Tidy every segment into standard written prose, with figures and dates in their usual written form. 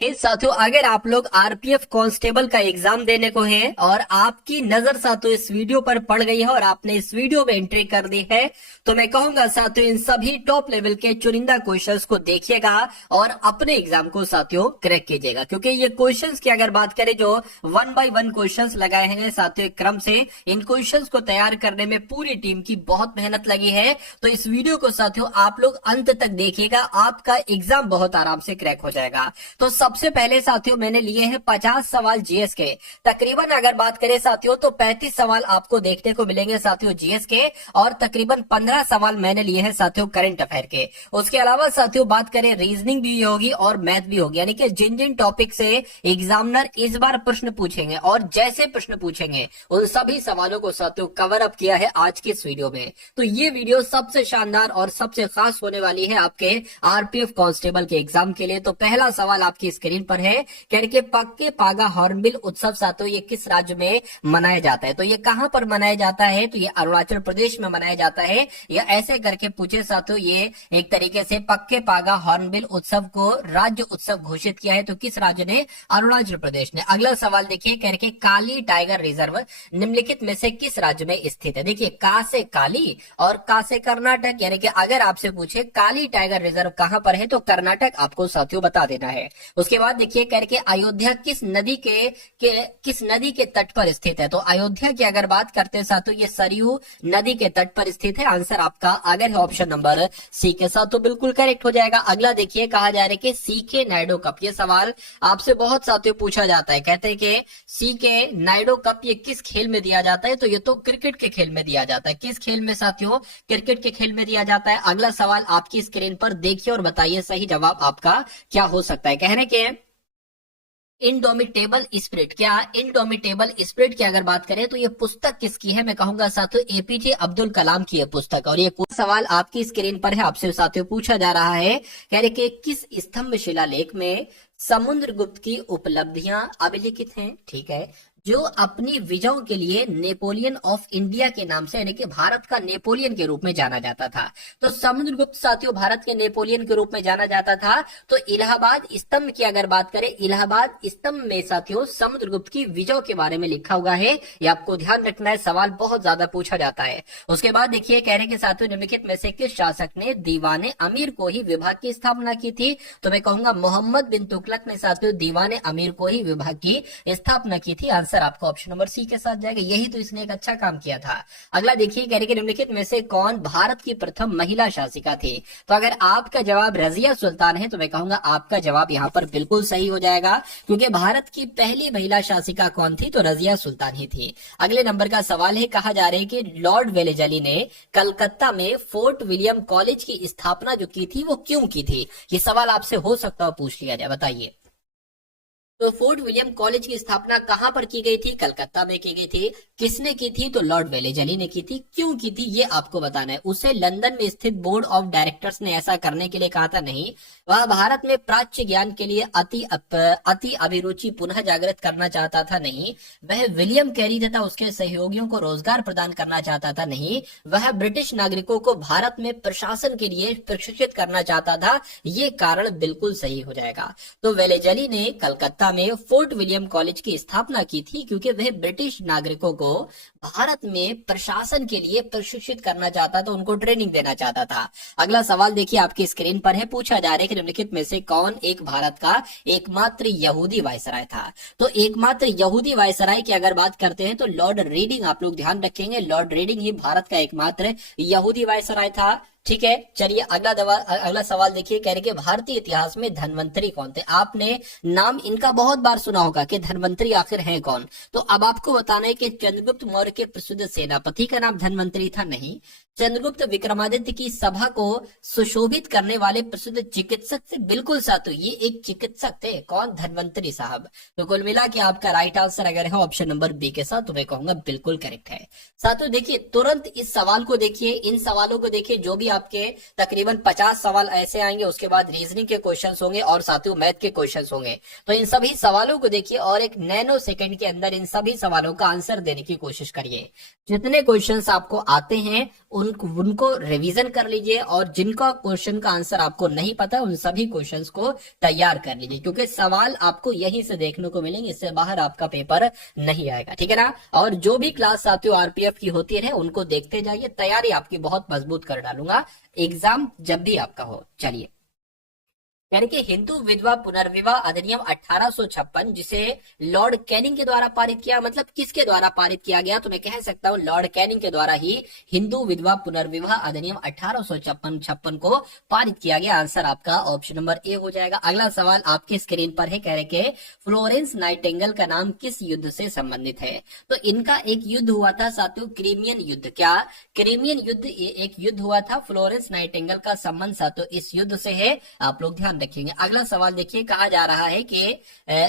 साथियों, अगर आप लोग आरपीएफ कांस्टेबल का एग्जाम देने को है और आपकी नजर साथियों इस वीडियो पर पड़ गई है और आपने इस वीडियो में एंट्री कर दी है, तो मैं कहूंगा साथियों इन सभी टॉप लेवल के चुनिंदा क्वेश्चंस को देखिएगा और अपने एग्जाम को साथियों क्रैक कीजिएगा। क्योंकि ये क्वेश्चंस की अगर बात करें जो 1 बाय 1 क्वेश्चंस लगाए हैं साथियों एक क्रम से, इन क्वेश्चंस को तैयार करने में पूरी टीम की बहुत मेहनत लगी है। तो इस वीडियो को साथियों आप लोग अंत तक देखिएगा, आपका एग्जाम बहुत आराम से क्रैक हो जाएगा। तो सबसे पहले साथियों मैंने लिए हैं 50 सवाल जीएस के। तकरीबन अगर बात करें साथियों तो 35 सवाल आपको देखने को मिलेंगे साथियों जीएस के, और तकरीबन 15 सवाल मैंने लिए हैं साथियों करंट अफेयर के। उसके अलावा साथियों बात करें रीजनिंग भी होगी और मैथ भी होगी, यानी कि जिन जिन टॉपिक से एग्जामिनर इस बार प्रश्न पूछेंगे और जैसे प्रश्न पूछेंगे उन सभी सवालों को साथियों कवर अप किया है आज की इस वीडियो में। तो ये वीडियो सबसे शानदार और सबसे खास होने वाली है आपके आरपीएफ कांस्टेबल के एग्जाम के लिए। तो पहला सवाल आपकी स्क्रीन पर है, कह के पक्के पागा हॉर्नबिल उत्सव साथियों ये किस राज्य में मनाया जाता है? तो ये कहां पर मनाया जाता है? तो ये अरुणाचल प्रदेश में मनाया जाता है। या ऐसे करके पूछे साथियों, ये एक तरीके से पक्के पागा हॉर्नबिल उत्सव को राज्य उत्सव घोषित किया है, तो किस राज्य ने? अरुणाचल प्रदेश ने। अगला सवाल देखिए, कह के काली टाइगर रिजर्व निम्नलिखित में से किस राज्य में स्थित है? देखिए का से काली और का से कर्नाटक, यानी कि अगर आपसे पूछे काली टाइगर रिजर्व कहां पर है तो कर्नाटक आपको साथियों बता देना है। उसके बाद देखिए करके अयोध्या किस नदी के तट पर स्थित है? तो अयोध्या की अगर बात करते हैं साथियों ये सरयू नदी के तट पर स्थित है। आंसर आपका अगर है ऑप्शन नंबर सी के साथ तो बिल्कुल करेक्ट हो जाएगा। अगला देखिए, कहा जा रहा है कि सी के नायडू कप, ये सवाल आपसे बहुत साथियों पूछा जाता है। कहते हैं कि सी के नायडू कप ये किस खेल में दिया जाता है? तो ये तो क्रिकेट के खेल में दिया जाता है। किस खेल में साथियों? क्रिकेट के खेल में दिया जाता है। अगला सवाल आपकी स्क्रीन पर देखिए और बताइए सही जवाब आपका क्या हो सकता है। कहने के इनडोमिटेबल स्पिरिट, क्या इनडोमिटेबल स्पिरिट की अगर बात करें तो ये पुस्तक किसकी है? मैं कहूंगा साथियों एपीजे अब्दुल कलाम की है पुस्तक। और ये सवाल आपकी स्क्रीन पर है, आपसे साथियों पूछा जा रहा है, कह रहे कि किस स्तंभ शिलालेख में समुद्रगुप्त की उपलब्धियां अभिलिखित हैं? ठीक है, जो अपनी विजयों के लिए नेपोलियन ऑफ इंडिया के नाम से, यानी कि भारत का नेपोलियन के रूप में जाना जाता था। तो समुद्रगुप्त साथियों भारत के नेपोलियन के रूप में जाना जाता था। तो इलाहाबाद स्तंभ की अगर बात करें, इलाहाबाद स्तंभ में साथियों समुद्रगुप्त की विजयों के बारे में लिखा हुआ है। ये आपको ध्यान रखना है, सवाल बहुत ज्यादा पूछा जाता है। उसके बाद देखिए कह रहे कि साथियों निम्नलिखित में से किस शासक ने दीवाने अमीर को ही विभाग की स्थापना की थी? तो मैं कहूंगा मोहम्मद बिन तुगलक ने साथियों दीवाने अमीर को ही विभाग की स्थापना की थी। आंसर आपका ऑप्शन नंबर सी के साथ जाएगा, यही तो इसने एक अच्छा काम किया था। अगला देखिए कह रहे कि निम्नलिखित में से कौन भारत की प्रथम महिला शासिका थी? तो अगर आपका जवाब रजिया सुल्तान है तो मैं कहूंगा आपका जवाब यहाँ पर बिल्कुल सही हो जाएगा, क्योंकि भारत की पहली महिला शासिका कौन थी? तो रजिया सुल्तान ही थी। अगले नंबर का सवाल है, कहा जा रहा है कि लॉर्ड वेलेजली ने कलकत्ता में फोर्ट विलियम कॉलेज की स्थापना जो की थी वो क्यों की थी? ये सवाल आपसे हो सकता है पूछ लिया जाए, बताइए। तो फोर्ट विलियम कॉलेज की स्थापना कहां पर की गई थी? कलकत्ता में की गई थी। किसने की थी? तो लॉर्ड वेलेजली ने की थी। क्यों की थी ये आपको बताना है। उसे लंदन में स्थित बोर्ड ऑफ डायरेक्टर्स ने ऐसा करने के लिए कहा था? नहीं, वह भारत में प्राच्य ज्ञान के लिए अति अभिरुचि पुनः जागृत करना चाहता था? नहीं, वह विलियम कैरी तथा उसके सहयोगियों को रोजगार प्रदान करना चाहता था? नहीं, वह ब्रिटिश नागरिकों को भारत में प्रशासन के लिए प्रशिक्षित करना चाहता था? ये कारण बिल्कुल सही हो जाएगा। तो वेलेजली ने कलकत्ता में फोर्ट विलियम कॉलेज की स्थापना की थी क्योंकि वह ब्रिटिश नागरिकों को भारत में प्रशासन के लिए प्रशिक्षित करना चाहता था, उनको ट्रेनिंग देना चाहता था। अगला सवाल देखिए आपकी स्क्रीन पर है, पूछा जा रहा है कि निम्नलिखित में से कौन एक भारत का एकमात्र यहूदी वायसराय था? तो एकमात्र यहूदी वायसराय की अगर बात करते हैं तो लॉर्ड रीडिंग, आप लोग ध्यान रखेंगे, लॉर्ड रीडिंग ही भारत का एकमात्र यहूदी वायसराय था। ठीक है, चलिए अगला सवाल देखिए, कह रहे कि भारतीय इतिहास में धन्वंतरी कौन थे? आपने नाम इनका बहुत बार सुना होगा कि धन्वंतरी आखिर है कौन। तो अब आपको बताना है कि चंद्रगुप्त मौर्य के प्रसिद्ध सेनापति का नाम धन्वंतरी था? नहीं, चंद्रगुप्त विक्रमादित्य की सभा को सुशोभित करने वाले प्रसिद्ध चिकित्सक थे। बिल्कुल साथियों ये एक चिकित्सक थे। कौन? धन्वंतरी साहब। तो कुल मिला के आपका राइट आंसर अगर है ऑप्शन नंबर बी के साथ तो मैं कहूंगा बिल्कुल करेक्ट है। साथियों देखिए तुरंत इस सवाल को देखिए, इन सवालों को देखिए, जो भी आपके तकरीबन 50 सवाल ऐसे आएंगे, उसके बाद रीजनिंग के क्वेश्चंस होंगे और साथियों मैथ के क्वेश्चंस होंगे। तो इन सभी सवालों को देखिए और एक नैनो सेकंड के अंदर इन सभी सवालों का आंसर देने की कोशिश करिए। जितने क्वेश्चंस आपको आते हैं उनको रिवीजन कर लीजिए, और जिनका क्वेश्चन का आंसर आपको नहीं पता उन सभी क्वेश्चंस को तैयार कर लीजिए, क्योंकि सवाल आपको यहीं से देखने को मिलेंगे, इससे बाहर आपका पेपर नहीं आएगा, ठीक है ना। और जो भी क्लास साथियों आरपीएफ की होती है उनको देखते जाइए, तैयारी आपकी बहुत मजबूत कर डालूंगा एग्जाम जब भी आपका हो। चलिए, यानी कि हिंदू विधवा पुनर्विवाह अधिनियम 1856 जिसे लॉर्ड कैनिंग के द्वारा पारित किया, मतलब किसके द्वारा पारित किया गया, तो मैं कह सकता हूं लॉर्ड कैनिंग के द्वारा ही हिंदू विधवा पुनर्विवाह अधिनियम 1856 को पारित किया गया। आंसर आपका ऑप्शन नंबर ए हो जाएगा। अगला सवाल आपकी स्क्रीन पर है, कह रहे कि फ्लोरेंस नाइटिंगेल का नाम किस युद्ध से संबंधित है। तो इनका एक युद्ध हुआ था साथियों, क्रीमियन युद्ध। क्या क्रीमियन युद्ध, एक युद्ध हुआ था। फ्लोरेंस नाइटिंगेल का संबंध साथियों इस युद्ध से है, आप लोग ध्यान रखेंगे। अगला सवाल देखिए, कहा जा रहा है कि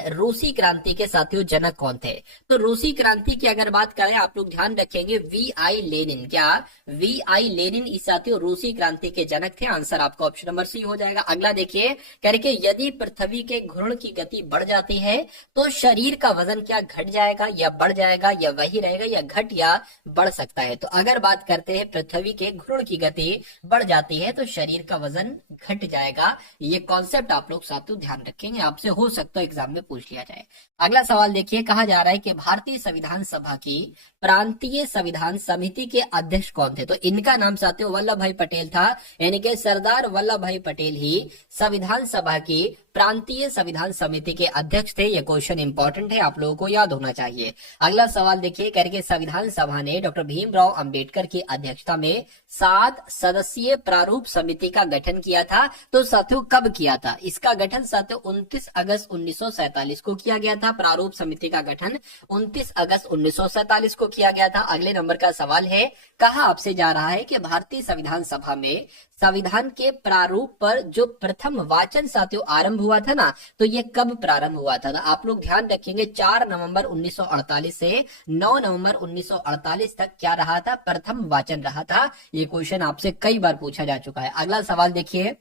रूसी क्रांति के साथियों जनक कौन थे। तो रूसी क्रांति की अगर बात करें, आप लोग ध्यान रखेंगे वी आई लेनिन। क्या वी आई लेनिन इस साथियों रूसी क्रांति के जनक थे। आंसर आपका ऑप्शन नंबर सी हो जाएगा। अगला देखिए, कह रहे कि यदि पृथ्वी के घूर्णन की गति बढ़ जाती है तो शरीर का वजन क्या घट जाएगा या बढ़ जाएगा, या वही रहेगा, या घट या बढ़ सकता है। तो अगर बात करते हैं पृथ्वी के घूर्णन की गति बढ़ जाती है तो शरीर का वजन घट जाएगा। ये कॉन्सेप्ट आप लोग साथियों ध्यान रखेंगे, आपसे हो सकता है एग्जाम में पूछ लिया जाए। अगला सवाल देखिए, कहा जा रहा है कि भारतीय संविधान सभा की प्रांतीय संविधान समिति के अध्यक्ष कौन थे। तो इनका नाम साथियों वल्लभ भाई पटेल था, यानी कि सरदार वल्लभ भाई पटेल ही संविधान सभा की प्रांतीय संविधान समिति के अध्यक्ष थे। यह क्वेश्चन इंपॉर्टेंट है, आप लोगों को याद होना चाहिए। अगला सवाल देखिए, करके संविधान सभा ने डॉक्टर भीमराव अंबेडकर की अध्यक्षता में 7 सदस्यीय प्रारूप समिति का गठन किया था। तो साथियों कब किया था इसका गठन साथियों? 29 अगस्त 1947 को किया गया था। प्रारूप समिति का गठन 29 अगस्त 1947 को किया गया था। अगले नंबर का सवाल है, कहा आपसे जा रहा है कि भारतीय संविधान सभा में संविधान के प्रारूप पर जो प्रथम वाचन साथियों आरंभ हुआ था ना, तो ये कब प्रारंभ हुआ था ना, आप लोग ध्यान रखेंगे 4 नवंबर 1948 से 9 नवंबर 1948 तक क्या रहा था, प्रथम वाचन रहा था। ये क्वेश्चन आपसे कई बार पूछा जा चुका है। अगला सवाल देखिए,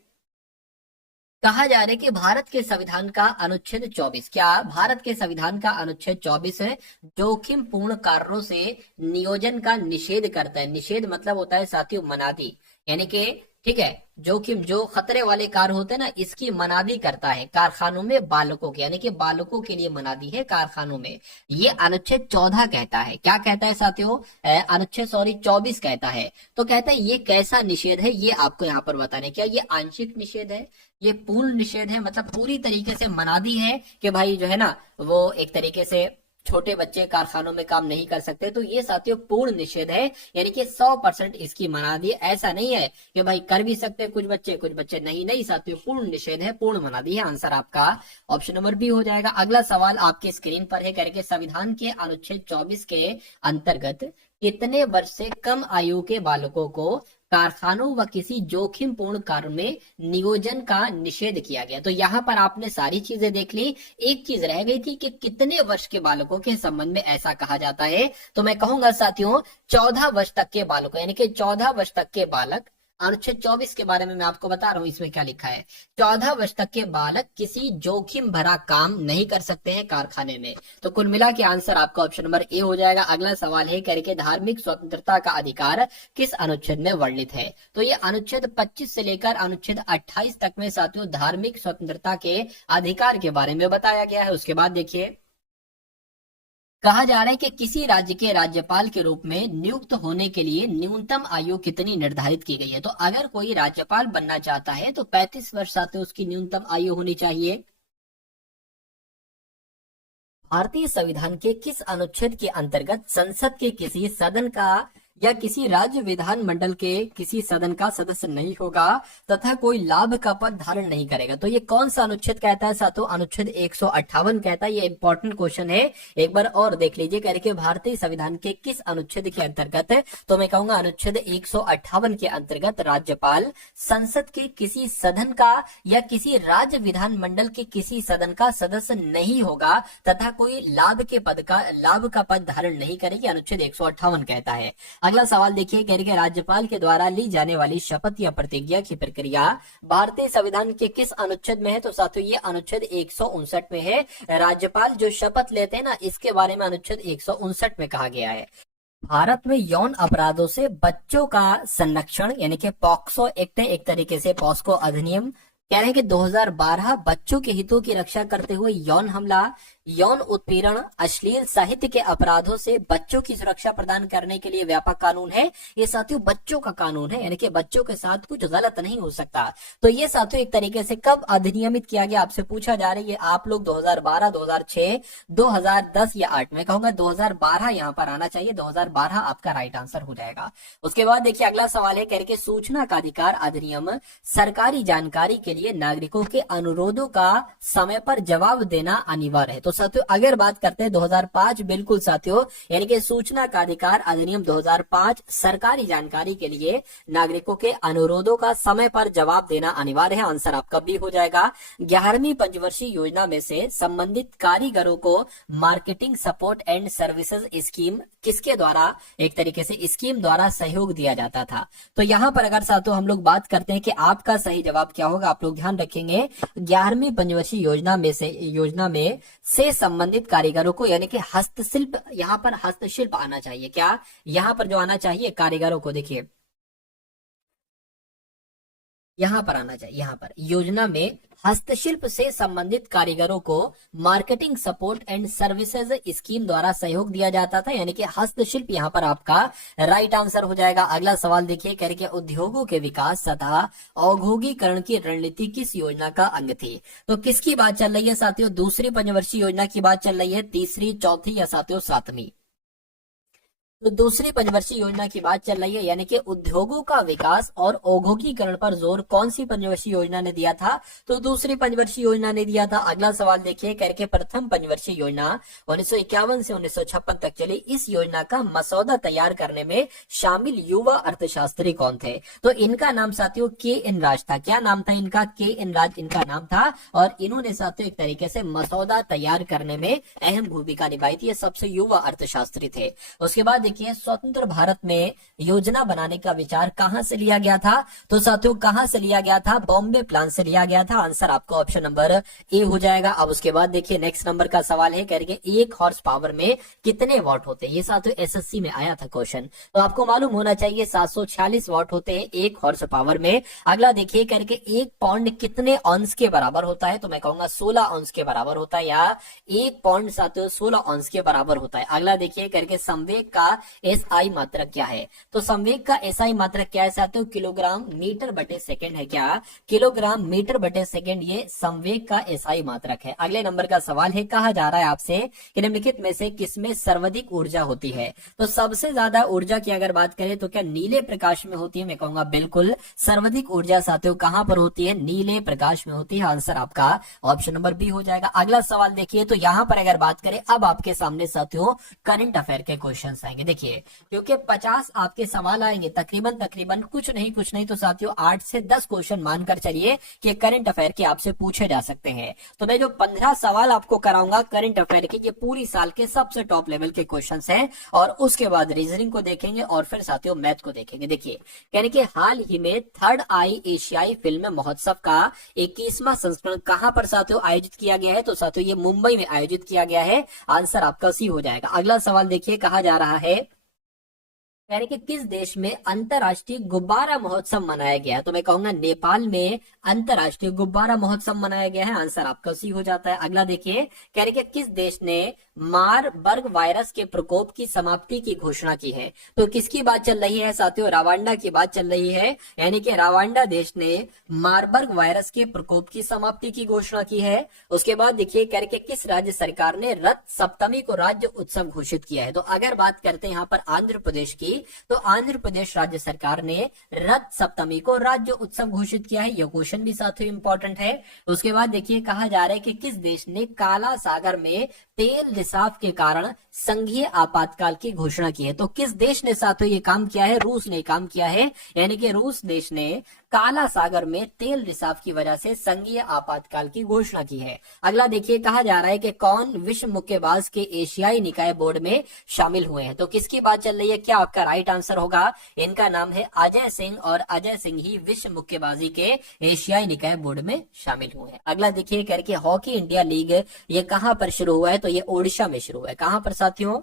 कहा जा रहा है कि भारत के संविधान का अनुच्छेद 24, क्या भारत के संविधान का अनुच्छेद 24 है, जोखिम पूर्ण कार्यों से नियोजन का निषेध करता है। निषेध मतलब होता है साथियों मनादी, यानी कि ठीक है, जोखिम जो खतरे वाले कार्य होते हैं ना, इसकी मनादी करता है कारखानों में बालकों के, यानी कि बालकों के लिए मनादी है कारखानों में। ये अनुच्छेद 14 कहता है। क्या कहता है साथियों? अनुच्छेद 24 कहता है। तो कहता है ये कैसा निषेध है, ये आपको यहाँ पर बताने। क्या ये आंशिक निषेध है, ये पूर्ण निषेध है, मतलब पूरी तरीके से मनादी है कि भाई जो है ना वो एक तरीके से छोटे बच्चे कारखानों में काम नहीं कर सकते। तो ये साथियों पूर्ण निषेध है, यानी कि 100% इसकी मनादी। ऐसा नहीं है कि भाई कर भी सकते कुछ बच्चे नहीं। नहीं साथियों, पूर्ण निषेध है, पूर्ण मनादी है। आंसर आपका ऑप्शन नंबर बी हो जाएगा। अगला सवाल आपके स्क्रीन पर है, करके संविधान के अनुच्छेद 24 के अंतर्गत कितने वर्ष से कम आयु के बालकों को कारखानों व किसी जोखिम पूर्ण कार्य में नियोजन का निषेध किया गया। तो यहाँ पर आपने सारी चीजें देख ली, एक चीज रह गई थी कि कितने वर्ष के बालकों के संबंध में ऐसा कहा जाता है। तो मैं कहूंगा साथियों 14 वर्ष तक के बालकों, यानी कि 14 वर्ष तक के बालक। अनुच्छेद 24 के बारे में मैं आपको बता रहा हूं, इसमें क्या लिखा है, 14 वर्ष तक के बालक किसी जोखिम भरा काम नहीं कर सकते हैं कारखाने में। तो कुल मिला के आंसर आपका ऑप्शन नंबर ए हो जाएगा। अगला सवाल है, करके धार्मिक स्वतंत्रता का अधिकार किस अनुच्छेद में वर्णित है। तो ये अनुच्छेद 25 से लेकर अनुच्छेद 28 तक में साथियों धार्मिक स्वतंत्रता के अधिकार के बारे में बताया गया है। उसके बाद देखिए, कहा जा रहा है कि किसी राज्य के राज्यपाल के रूप में नियुक्त होने के लिए न्यूनतम आयु कितनी निर्धारित की गई है। तो अगर कोई राज्यपाल बनना चाहता है तो 35 वर्ष साथियों उसकी न्यूनतम आयु होनी चाहिए। भारतीय संविधान के किस अनुच्छेद के अंतर्गत संसद के किसी सदन का या किसी राज्य विधान मंडल के किसी सदन का सदस्य नहीं होगा तथा कोई लाभ का पद धारण नहीं करेगा। तो ये कौन सा अनुच्छेद कहता है साथियों? अनुच्छेद 158 कहता है। ये इंपॉर्टेंट क्वेश्चन है, एक बार और देख लीजिए, करके भारतीय संविधान के किस अनुच्छेद के अंतर्गत है। तो मैं कहूंगा अनुच्छेद 158 के अंतर्गत राज्यपाल संसद के किसी सदन का या किसी राज्य विधान मंडल के किसी सदन का सदस्य नहीं होगा तथा कोई लाभ का पद धारण नहीं करेगी। अनुच्छेद 158 कहता है। अगला सवाल देखिए, कह रहे राज्यपाल के द्वारा ली जाने वाली शपथ या प्रतिज्ञा की प्रक्रिया भारतीय संविधान के किस अनुच्छेद में है। तो साथियों ये अनुच्छेद 159 में है। राज्यपाल जो शपथ लेते हैं ना, इसके बारे में अनुच्छेद 159 में कहा गया है। भारत में यौन अपराधों से बच्चों का संरक्षण यानी कि पॉक्सो एक्ट है, एक तरीके से पॉस्को अधिनियम। कह रहे हैं कि 2012 बच्चों के हितों की रक्षा करते हुए यौन हमला, यौन उत्पीड़न, अश्लील साहित्य के अपराधों से बच्चों की सुरक्षा प्रदान करने के लिए व्यापक कानून है। ये साथियों बच्चों का कानून है, यानी कि बच्चों के साथ कुछ गलत नहीं हो सकता। तो ये साथियों एक तरीके से कब अधिनियमित किया गया आपसे पूछा जा रहा है। ये आप लोग 2012, 2006, 2010 या 8 में कहूंगा 2012 यहाँ पर आना चाहिए। 2012 आपका राइट आंसर हो जाएगा। उसके बाद देखिए अगला सवाल है, कह रहे कि सूचना का अधिकार अधिनियम सरकारी जानकारी के लिए नागरिकों के अनुरोधों का समय पर जवाब देना अनिवार्य है। तो साथियों अगर बात करते हैं 2005, बिल्कुल साथियों, यानी कि सूचना का अधिकार अधिनियम 2005 सरकारी जानकारी के लिए नागरिकों के अनुरोधों का समय पर जवाब देना अनिवार्य है। आंसर आपका भी हो जाएगा। 11वीं पंचवर्षीय योजना में से संबंधित कारीगरों को marketing support and services scheme किसके द्वारा, एक तरीके से स्कीम द्वारा सहयोग दिया जाता था। तो यहाँ पर अगर साथियों हम लोग बात करते हैं कि आपका सही जवाब क्या होगा, आप लोग ध्यान रखेंगे 11वीं पंचवर्षीय योजना में से संबंधित कारीगरों को, यानी कि हस्तशिल्प, यहाँ पर हस्तशिल्प आना चाहिए। क्या यहाँ पर जो आना चाहिए कारीगरों को, देखिए यहाँ पर आना चाहिए। यहाँ पर योजना में हस्तशिल्प से संबंधित कारीगरों को marketing support and services scheme द्वारा सहयोग दिया जाता था, यानी कि हस्तशिल्प यहाँ पर आपका राइट आंसर हो जाएगा। अगला सवाल देखिए, कह रहे कि उद्योगों के विकास तथा औद्योगिकरण की रणनीति किस योजना का अंग थी। तो किसकी बात चल रही है साथियों, दूसरी पंचवर्षीय योजना की बात चल रही है, तीसरी, चौथी या साथियों सातवीं। तो दूसरी पंचवर्षीय योजना की बात चल रही है, यानी कि उद्योगों का विकास और औद्योगिकरण पर जोर कौन सी पंचवर्षीय योजना ने दिया था, तो दूसरी पंचवर्षीय योजना ने दिया था। अगला सवाल देखिए, करके प्रथम पंचवर्षीय योजना 1951 से 1956 तक चली। इस योजना का मसौदा तैयार करने में शामिल युवा अर्थशास्त्री कौन थे, तो इनका नाम साथियों के.एन. राज था। क्या नाम था इनका, के.एन. राज इनका नाम था। और इन्होंने साथियों एक तरीके से मसौदा तैयार करने में अहम भूमिका निभाई थी। ये सबसे युवा अर्थशास्त्री थे। उसके बाद देखिए, स्वतंत्र भारत में योजना बनाने का विचार कहां से लिया गया था, तो साथियों कहां से लिया गया था, बॉम्बे प्लान से लिया गया था। आंसर आपका ऑप्शन नंबर ए हो जाएगा। अब उसके बाद देखिए नेक्स्ट नंबर का सवाल है, कह रहे हैं 1 हॉर्स पावर में कितने वॉट होते हैं। ये साथियों एसएससी में आया था क्वेश्चन, तो आपको मालूम होना चाहिए 746 वॉट होते हैं 1 हॉर्स पावर में। अगला देखिए, कह रहे हैं 1 पाउंड कितने ऑन्स के बराबर होता है, तो मैं कहूंगा 16 ऑन्स के बराबर होता है, या 1 पाउंड साथियों 16 ऑन्स के बराबर होता है। अगला देखिए, कह रहे हैं संवेग का एसआई मात्रक क्या है, तो संवेग का एसआई मात्रक क्या है साथियों, किलोग्राम मीटर बटे सेकंड है। क्या किलोग्राम मीटर बटे सेकंड ये संवेग का एसआई मात्रक है। अगले नंबर का सवाल है, कहा जा रहा है आपसे कि निम्नलिखित में से किसमें सर्वाधिक ऊर्जा होती है, तो सबसे ज्यादा ऊर्जा की अगर बात करें तो क्या नीले प्रकाश में होती है, मैं कहूंगा बिल्कुल सर्वाधिक ऊर्जा साथियों कहां पर होती है, नीले प्रकाश में होती है। आंसर आपका ऑप्शन नंबर बी हो जाएगा। अगला सवाल देखिए, तो यहां पर अगर बात करें अब आपके सामने साथियों करंट अफेयर के क्वेश्चन आएंगे। देखिए क्योंकि 50 आपके सवाल आएंगे, तकरीबन कुछ नहीं तो साथियों 8 से 10 क्वेश्चन मानकर चलिए कि करंट अफेयर के आपसे पूछे जा सकते हैं। तो मैं जो 15 सवाल आपको कराऊंगा करंट अफेयर के, ये पूरी साल के सबसे टॉप लेवल के क्वेश्चन हैं, और उसके बाद रीजनिंग को देखेंगे और फिर साथियों मैथ को देखेंगे। देखिए यानी कि हाल ही में थर्ड आई एशियाई फिल्म महोत्सव का 21वां संस्करण कहां पर साथियों आयोजित किया गया है, तो साथियों ये मुंबई में आयोजित किया गया है। आंसर आपका सी हो जाएगा। अगला सवाल देखिए, कहा जा रहा है यानी कि किस देश में अंतरराष्ट्रीय गुब्बारा महोत्सव मनाया गया है, तो मैं कहूंगा नेपाल में अंतरराष्ट्रीय गुब्बारा महोत्सव मनाया गया है। आंसर आपका सी हो जाता है। अगला देखिए, कह रहे कि किस देश ने मारबर्ग वायरस के प्रकोप की समाप्ति की घोषणा की है, तो किसकी बात चल रही है साथियों, रवांडा की बात चल रही है। यानी कि रवांडा देश ने मारबर्ग वायरस के प्रकोप की समाप्ति की घोषणा की है। उसके बाद देखिए, कह रहे कि किस राज्य सरकार ने रथ सप्तमी को राज्य उत्सव घोषित किया है, तो अगर बात करते हैं यहाँ पर आंध्र प्रदेश की, तो आंध्र प्रदेश राज्य सरकार ने रथ सप्तमी को राज्य उत्सव घोषित किया है। यह क्वेश्चन भी साथियों इंपॉर्टेंट है। उसके बाद देखिए, कहा जा रहा है कि किस देश ने काला सागर में तेल रिसाव के कारण संघीय आपातकाल की घोषणा की है, तो किस देश ने साथियों ये काम किया है, रूस ने काम किया है। यानी कि रूस देश ने काला सागर में तेल रिसाव की वजह से संघीय आपातकाल की घोषणा की है। अगला देखिए, कहा जा रहा है कि कौन विश्व मुक्केबाज के एशियाई निकाय बोर्ड में शामिल हुए हैं, तो किसकी बात चल रही है, क्या आपका राइट आंसर होगा, इनका नाम है अजय सिंह, और अजय सिंह ही विश्व मुक्केबाजी के एशियाई निकाय बोर्ड में शामिल हुए हैं। अगला देखिए, करके हॉकी इंडिया लीग ये कहां पर शुरू हुआ है, तो ये ओडिशा में शुरू हुआ है। कहां पर साथियों,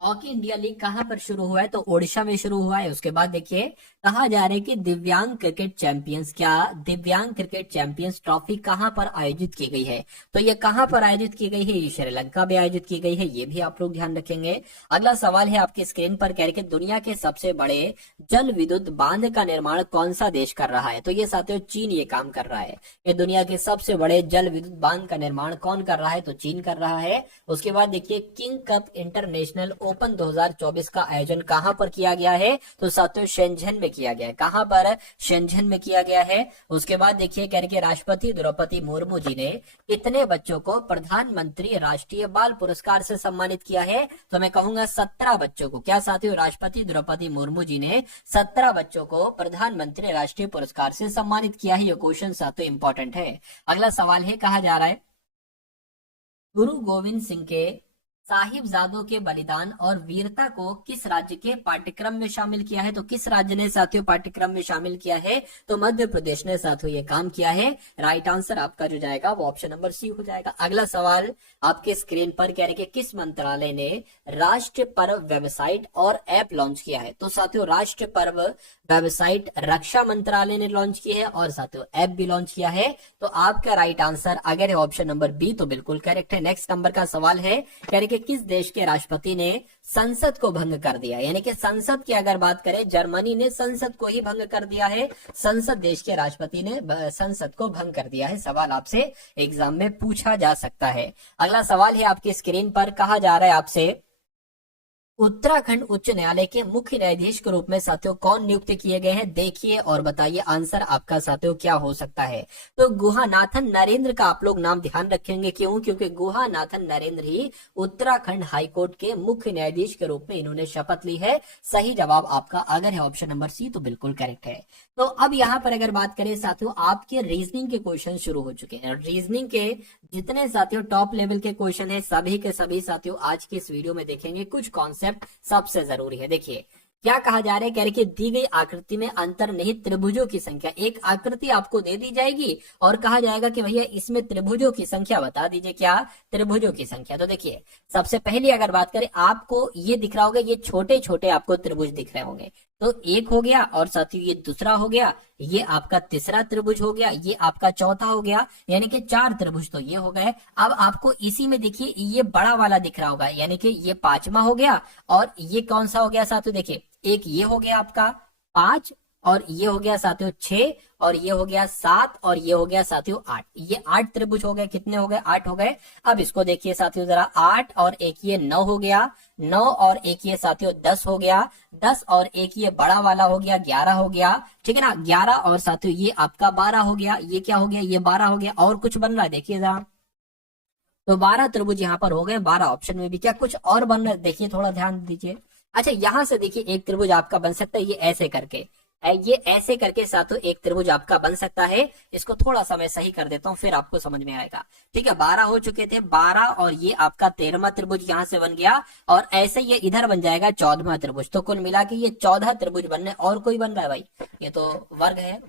हॉकी इंडिया लीग कहाँ पर शुरू हुआ है? तो ओडिशा में शुरू हुआ है। उसके बाद देखिए कहा जा रहा है कि दिव्यांग क्रिकेट चैंपियंस, क्या दिव्यांग क्रिकेट चैंपियंस ट्रॉफी कहाँ पर आयोजित की गई है? तो ये कहाँ पर आयोजित की गई है? ये श्रीलंका में आयोजित की गई है, ये भी आप लोग ध्यान रखेंगे। अगला सवाल है आपकी स्क्रीन पर, कह रहे कि दुनिया के सबसे बड़े जल विद्युत बांध का निर्माण कौन सा देश कर रहा है? तो ये साथियों चीन ये काम कर रहा है। ये दुनिया के सबसे बड़े जल विद्युत बांध का निर्माण कौन कर रहा है? तो चीन कर रहा है। उसके बाद देखिए किंग कप इंटरनेशनल ओपन 2024 का आयोजन कहां पर किया गया है? तो साथियों शेंझन में किया गया है। कहां पर? शेंझन में किया गया है। उसके बाद देखिए कह रहे कि राष्ट्रपति द्रौपदी मुर्मू जी ने कितने बच्चों को प्रधानमंत्री राष्ट्रीय बाल पुरस्कार से सम्मानित किया है? तो मैं कहूंगा 17 बच्चों को। क्या साथियों? राष्ट्रपति द्रौपदी मुर्मू जी ने 17 बच्चों को प्रधानमंत्री राष्ट्रीय पुरस्कार से सम्मानित किया है। ये क्वेश्चन साथियों इंपॉर्टेंट है। अगला सवाल है, कहा जा रहा है गुरु गोविंद सिंह के साहिबजादों के बलिदान और वीरता को किस राज्य के पाठ्यक्रम में शामिल किया है? तो किस राज्य ने साथियों पाठ्यक्रम में शामिल किया है? तो मध्य प्रदेश ने साथियों ये काम किया है। राइट आंसर आपका जो जाएगा वो ऑप्शन नंबर सी हो जाएगा। अगला सवाल आपके स्क्रीन पर कह रहे कि किस मंत्रालय ने राष्ट्रीय पर्व वेबसाइट और ऐप लॉन्च किया है? तो साथियों राष्ट्रीय पर्व वेबसाइट रक्षा मंत्रालय ने लॉन्च की है और साथियों ऐप भी लॉन्च किया है। तो आपका राइट आंसर अगर है ऑप्शन नंबर बी तो बिल्कुल करेक्ट है। नेक्स्ट नंबर का सवाल है, कह रहे कि किस देश के राष्ट्रपति ने संसद को भंग कर दिया? यानी कि संसद की अगर बात करें, जर्मनी ने संसद को ही भंग कर दिया है। संसद देश के राष्ट्रपति ने संसद को भंग कर दिया है। सवाल आपसे एग्जाम में पूछा जा सकता है। अगला सवाल है आपकी स्क्रीन पर, कहा जा रहा है आपसे उत्तराखंड उच्च न्यायालय के मुख्य न्यायाधीश के रूप में साथियों कौन नियुक्त किए गए हैं? देखिए और बताइए आंसर आपका साथियों क्या हो सकता है। तो गुहानाथन नरेंद्र का आप लोग नाम ध्यान रखेंगे। क्यों? क्योंकि गुहानाथन नरेंद्र ही उत्तराखंड हाईकोर्ट के मुख्य न्यायाधीश के रूप में इन्होंने शपथ ली है। सही जवाब आपका अगर है ऑप्शन नंबर सी तो बिल्कुल करेक्ट है। तो अब यहाँ पर अगर बात करें साथियों, आपके रीजनिंग के क्वेश्चन शुरू हो चुके हैं। रीजनिंग के जितने साथियों टॉप लेवल के क्वेश्चन है सभी के सभी साथियों आज की इस वीडियो में देखेंगे। कुछ कॉन्सेप्ट सबसे जरूरी है। देखिए क्या कहा जा रहा है, कह रहे कि दी गई आकृति में अंतर्निहित त्रिभुजों की संख्या। एक आकृति आपको दे दी जाएगी और कहा जाएगा कि भैया इसमें त्रिभुजों की संख्या बता दीजिए। क्या? त्रिभुजों की संख्या। तो देखिए सबसे पहले अगर बात करें, आपको ये दिख रहा होगा, ये छोटे छोटे आपको त्रिभुज दिख रहे होंगे। तो एक हो गया और साथियों ये दूसरा हो गया, ये आपका तीसरा त्रिभुज हो गया, ये आपका चौथा हो गया, यानी कि 4 त्रिभुज तो ये हो गए। अब आपको इसी में देखिए ये बड़ा वाला दिख रहा होगा, यानी कि ये 5वां हो गया। और ये कौन सा हो गया साथियों? देखिए एक ये हो गया आपका 5 और ये हो गया साथियों 6 और ये हो गया 7 और ये हो गया साथियों 8। ये 8 त्रिभुज हो गए। कितने हो गए? 8 हो गए। अब इसको देखिए साथियों जरा, 8 और एक ये 9 हो गया, 9 और एक ये साथियों 10 हो गया, 10 और एक ये बड़ा वाला हो गया 11 हो गया। ठीक है ना, 11 और साथियों ये आपका 12 हो गया। ये क्या हो गया? ये 12 हो गया। और कुछ बन रहा है देखिए जरा, तो 12 त्रिभुज यहाँ पर हो गए। 12 ऑप्शन में भी क्या कुछ और बन रहा है? देखिए थोड़ा ध्यान दीजिए। अच्छा यहां से देखिए एक त्रिभुज आपका बन सकता है, ये ऐसे करके, ये ऐसे करके साथियों एक त्रिभुज आपका बन सकता है। इसको थोड़ा सा मैं सही कर देता हूँ फिर आपको समझ में आएगा। ठीक है 12 हो चुके थे, 12 और ये आपका 13वां त्रिभुज यहाँ से बन गया और ऐसे ये इधर बन जाएगा 14वां त्रिभुज। तो कुल मिला के ये 14 त्रिभुज बनने। और कोई बन रहा है भाई? ये तो वर्ग है,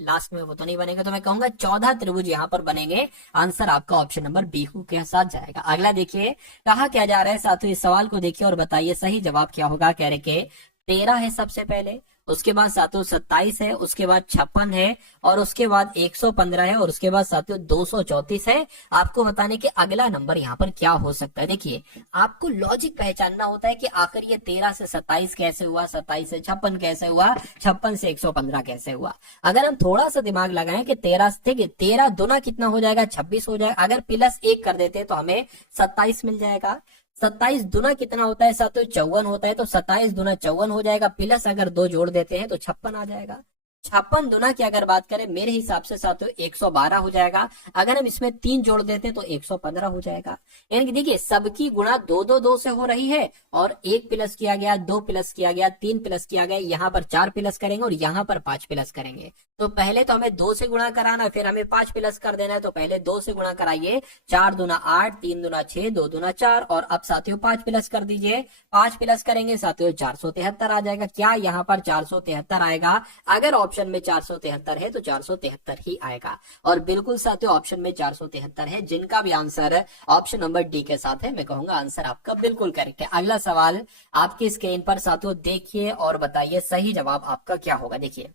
लास्ट में वो तो नहीं बनेगा। तो मैं कहूंगा 14 त्रिभुज यहाँ पर बनेंगे। आंसर आपका ऑप्शन नंबर बी के साथ जाएगा। अगला देखिए कहा क्या जा रहा है साथियों, इस सवाल को देखिए और बताइए सही जवाब क्या होगा। कह रहे के 13 है सबसे पहले, उसके बाद साथियों 27 है, उसके बाद 56 है और उसके बाद 115 है और उसके बाद साथियों 234 है। आपको बताने के अगला नंबर यहाँ पर क्या हो सकता है। देखिए आपको लॉजिक पहचानना होता है कि आखिर ये 13 से 27 कैसे हुआ, 27 से 56 कैसे हुआ, 56 से 115 कैसे हुआ। अगर हम थोड़ा सा दिमाग लगाएं कि 13 ठीक है 13 दूना कितना हो जाएगा? 26 हो जाएगा। अगर प्लस 1 कर देते तो हमें 27 मिल जाएगा। 27 दुना कितना होता है साथियों? 54 होता है। तो 27 दुना 54 हो जाएगा। प्लस अगर 2 जोड़ देते हैं तो 56 आ जाएगा। 56 दुना की अगर बात करें मेरे हिसाब से साथियों 112 हो जाएगा। अगर हम इसमें 3 जोड़ देते तो 115 हो जाएगा। यानी कि देखिए सबकी गुणा 2 से हो रही है और 1 प्लस किया गया, 2 प्लस किया गया, 3 प्लस किया गया, यहाँ पर 4 प्लस करेंगे और यहाँ पर 5 प्लस करेंगे। तो पहले तो हमें 2 से गुणा कराना, फिर हमें 5 प्लस कर देना है। तो पहले 2 से गुणा कराइए, 4 दूना 8, 3 दूना 6, 2 दूना 4 और अब साथियों 5 प्लस कर दीजिए। 5 प्लस करेंगे साथियों 473 आ जाएगा। क्या यहाँ पर 473 आएगा? अगर ऑप्शन ऑप्शन में 473 है तो 473 ही आएगा। और बिल्कुल साथियों ऑप्शन में 473 है। जिनका भी आंसर ऑप्शन नंबर डी के साथ है, मैं कहूंगा आंसर आपका बिल्कुल करेक्ट है। अगला सवाल आपकी स्क्रीन पर साथियों देखिए और बताइए सही जवाब आपका क्या होगा। देखिए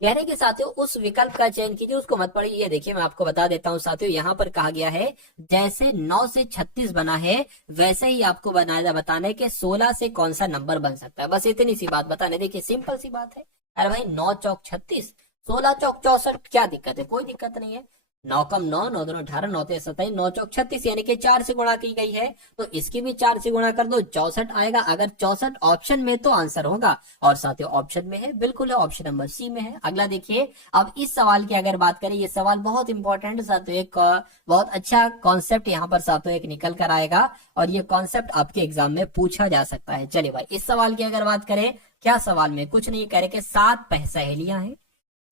कह रहे कि साथियों उस विकल्प का चयन कीजिए, उसको मत पढ़िए। ये देखिए मैं आपको बता देता हूं साथियों, यहाँ पर कहा गया है जैसे 9 से 36 बना है वैसे ही आपको बताना है कि 16 से कौन सा नंबर बन सकता है। बस इतनी सी बात बताने। देखिए सिंपल सी बात है। अरे भाई 9 चौक 36, 16 चौक 64, क्या दिक्कत है? कोई दिक्कत नहीं है। 9 कम 9, 9 दूनी 18, 9 तेईस 27, 9 चौक 36 यानी कि 4 से गुणा की गई है तो इसकी भी 4 से गुणा कर दो, 64 आएगा। अगर 64 ऑप्शन में तो आंसर होगा और साथियों ऑप्शन में है, बिल्कुल है, ऑप्शन नंबर सी में है। अगला देखिए, अब इस सवाल की अगर बात करें, ये सवाल बहुत इंपॉर्टेंट साथियों, एक बहुत अच्छा कॉन्सेप्ट यहाँ पर साथियों एक निकल कर आएगा और ये कॉन्सेप्ट आपके एग्जाम में पूछा जा सकता है। चलिए भाई इस सवाल की अगर बात करें, क्या सवाल में कुछ नहीं कह रहे कि 7 सहेलियां हैं।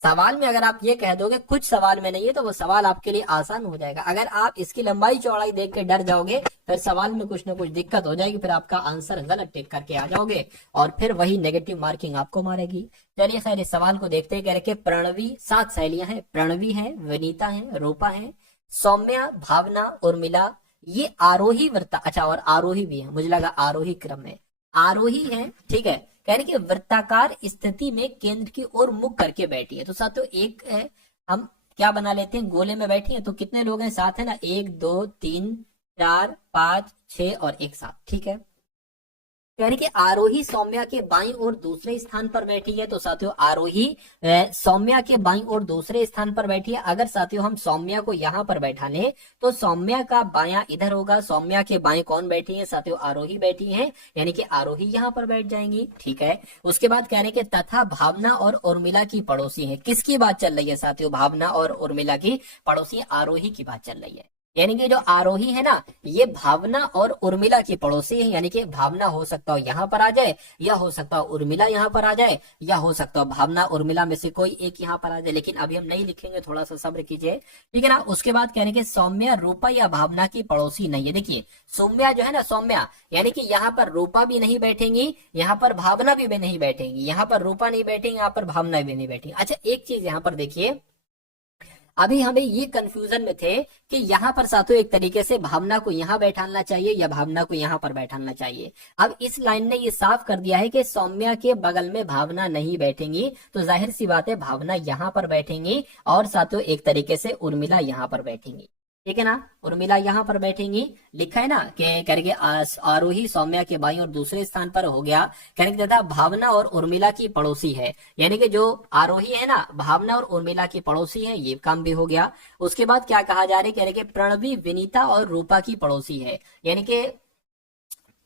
सवाल में अगर आप ये कह दोगे कुछ सवाल में नहीं है तो वो सवाल आपके लिए आसान हो जाएगा। अगर आप इसकी लंबाई चौड़ाई देख के डर जाओगे फिर सवाल में कुछ ना कुछ दिक्कत हो जाएगी, फिर आपका आंसर गलत टिक करके आ जाओगे और फिर वही नेगेटिव मार्किंग आपको मारेगी। चलिए खैर इस सवाल को देखते हैं। कह रहे कि प्रणवी 7 सहेलियां हैं, प्रणवी है, वनीता है, रूपा है, सौम्या, भावना, उर्मिला, ये आरोही वृत्ता, अच्छा और आरोही भी है, मुझे लगा आरोही क्रम में आरोही है, ठीक है। कह रहे कि वृत्ताकार स्थिति में केंद्र की ओर मुख करके बैठी है। तो साथियों एक है, हम क्या बना लेते हैं, गोले में बैठी है तो कितने लोग हैं, 7 है ना, 1 2 3 4 5 6 और एक 7, ठीक है। यानी कि आरोही सौम्या के बाईं ओर दूसरे स्थान पर बैठी है। तो साथियों आरोही सौम्या के बाईं ओर दूसरे स्थान पर बैठी है। अगर साथियों हम सौम्या को यहाँ पर बैठा लें तो सौम्या का बायां इधर होगा, सौम्या के बाएं कौन बैठी है साथियों, आरोही बैठी है, यानी कि आरोही यहाँ पर बैठ जाएंगी, ठीक है। उसके बाद कह रहे कि तथा भावना और उर्मिला की पड़ोसी है। किसकी बात चल रही है साथियों, भावना और उर्मिला की पड़ोसी आरोही की बात चल रही है। यानी कि जो आरोही है ना ये भावना और उर्मिला की पड़ोसी है, यानी कि भावना हो सकता हो यहाँ पर आ जाए या हो सकता हो उर्मिला यहाँ पर आ जाए या हो सकता हो भावना उर्मिला में से कोई एक यहाँ पर आ जाए, लेकिन अभी हम नहीं लिखेंगे, थोड़ा सा सब्र कीजिए, ठीक है ना। उसके बाद कहने के सौम्या रूपा या भावना की पड़ोसी नहीं है। देखिए सौम्या जो है ना, सौम्या यानी कि यहाँ पर रूपा भी नहीं बैठेंगी, यहाँ पर भावना भी नहीं बैठेंगी, यहाँ पर रूपा नहीं बैठेंगी, यहाँ पर भावना भी नहीं बैठेंगी। अच्छा एक चीज यहाँ पर देखिए, अभी हमें ये कंफ्यूजन में थे कि यहाँ पर साथियों एक तरीके से भावना को यहाँ बैठाना चाहिए या भावना को यहाँ पर बैठाना चाहिए। अब इस लाइन ने ये साफ कर दिया है कि सौम्या के बगल में भावना नहीं बैठेंगी, तो जाहिर सी बात है भावना यहाँ पर बैठेंगी और साथियों एक तरीके से उर्मिला यहाँ पर बैठेंगी, ठीक है ना। उर्मिला यहाँ पर बैठेंगी, लिखा है ना कि करके आरोही सौम्या के बाईं और दूसरे स्थान पर हो गया। कहने तथा भावना और उर्मिला की पड़ोसी है, यानी कि जो आरोही है ना भावना और उर्मिला की पड़ोसी है, ये काम भी हो गया। उसके बाद क्या कहा जा रहा है, कह रहे कि प्रणवी विनीता और रूपा की पड़ोसी है, यानी कि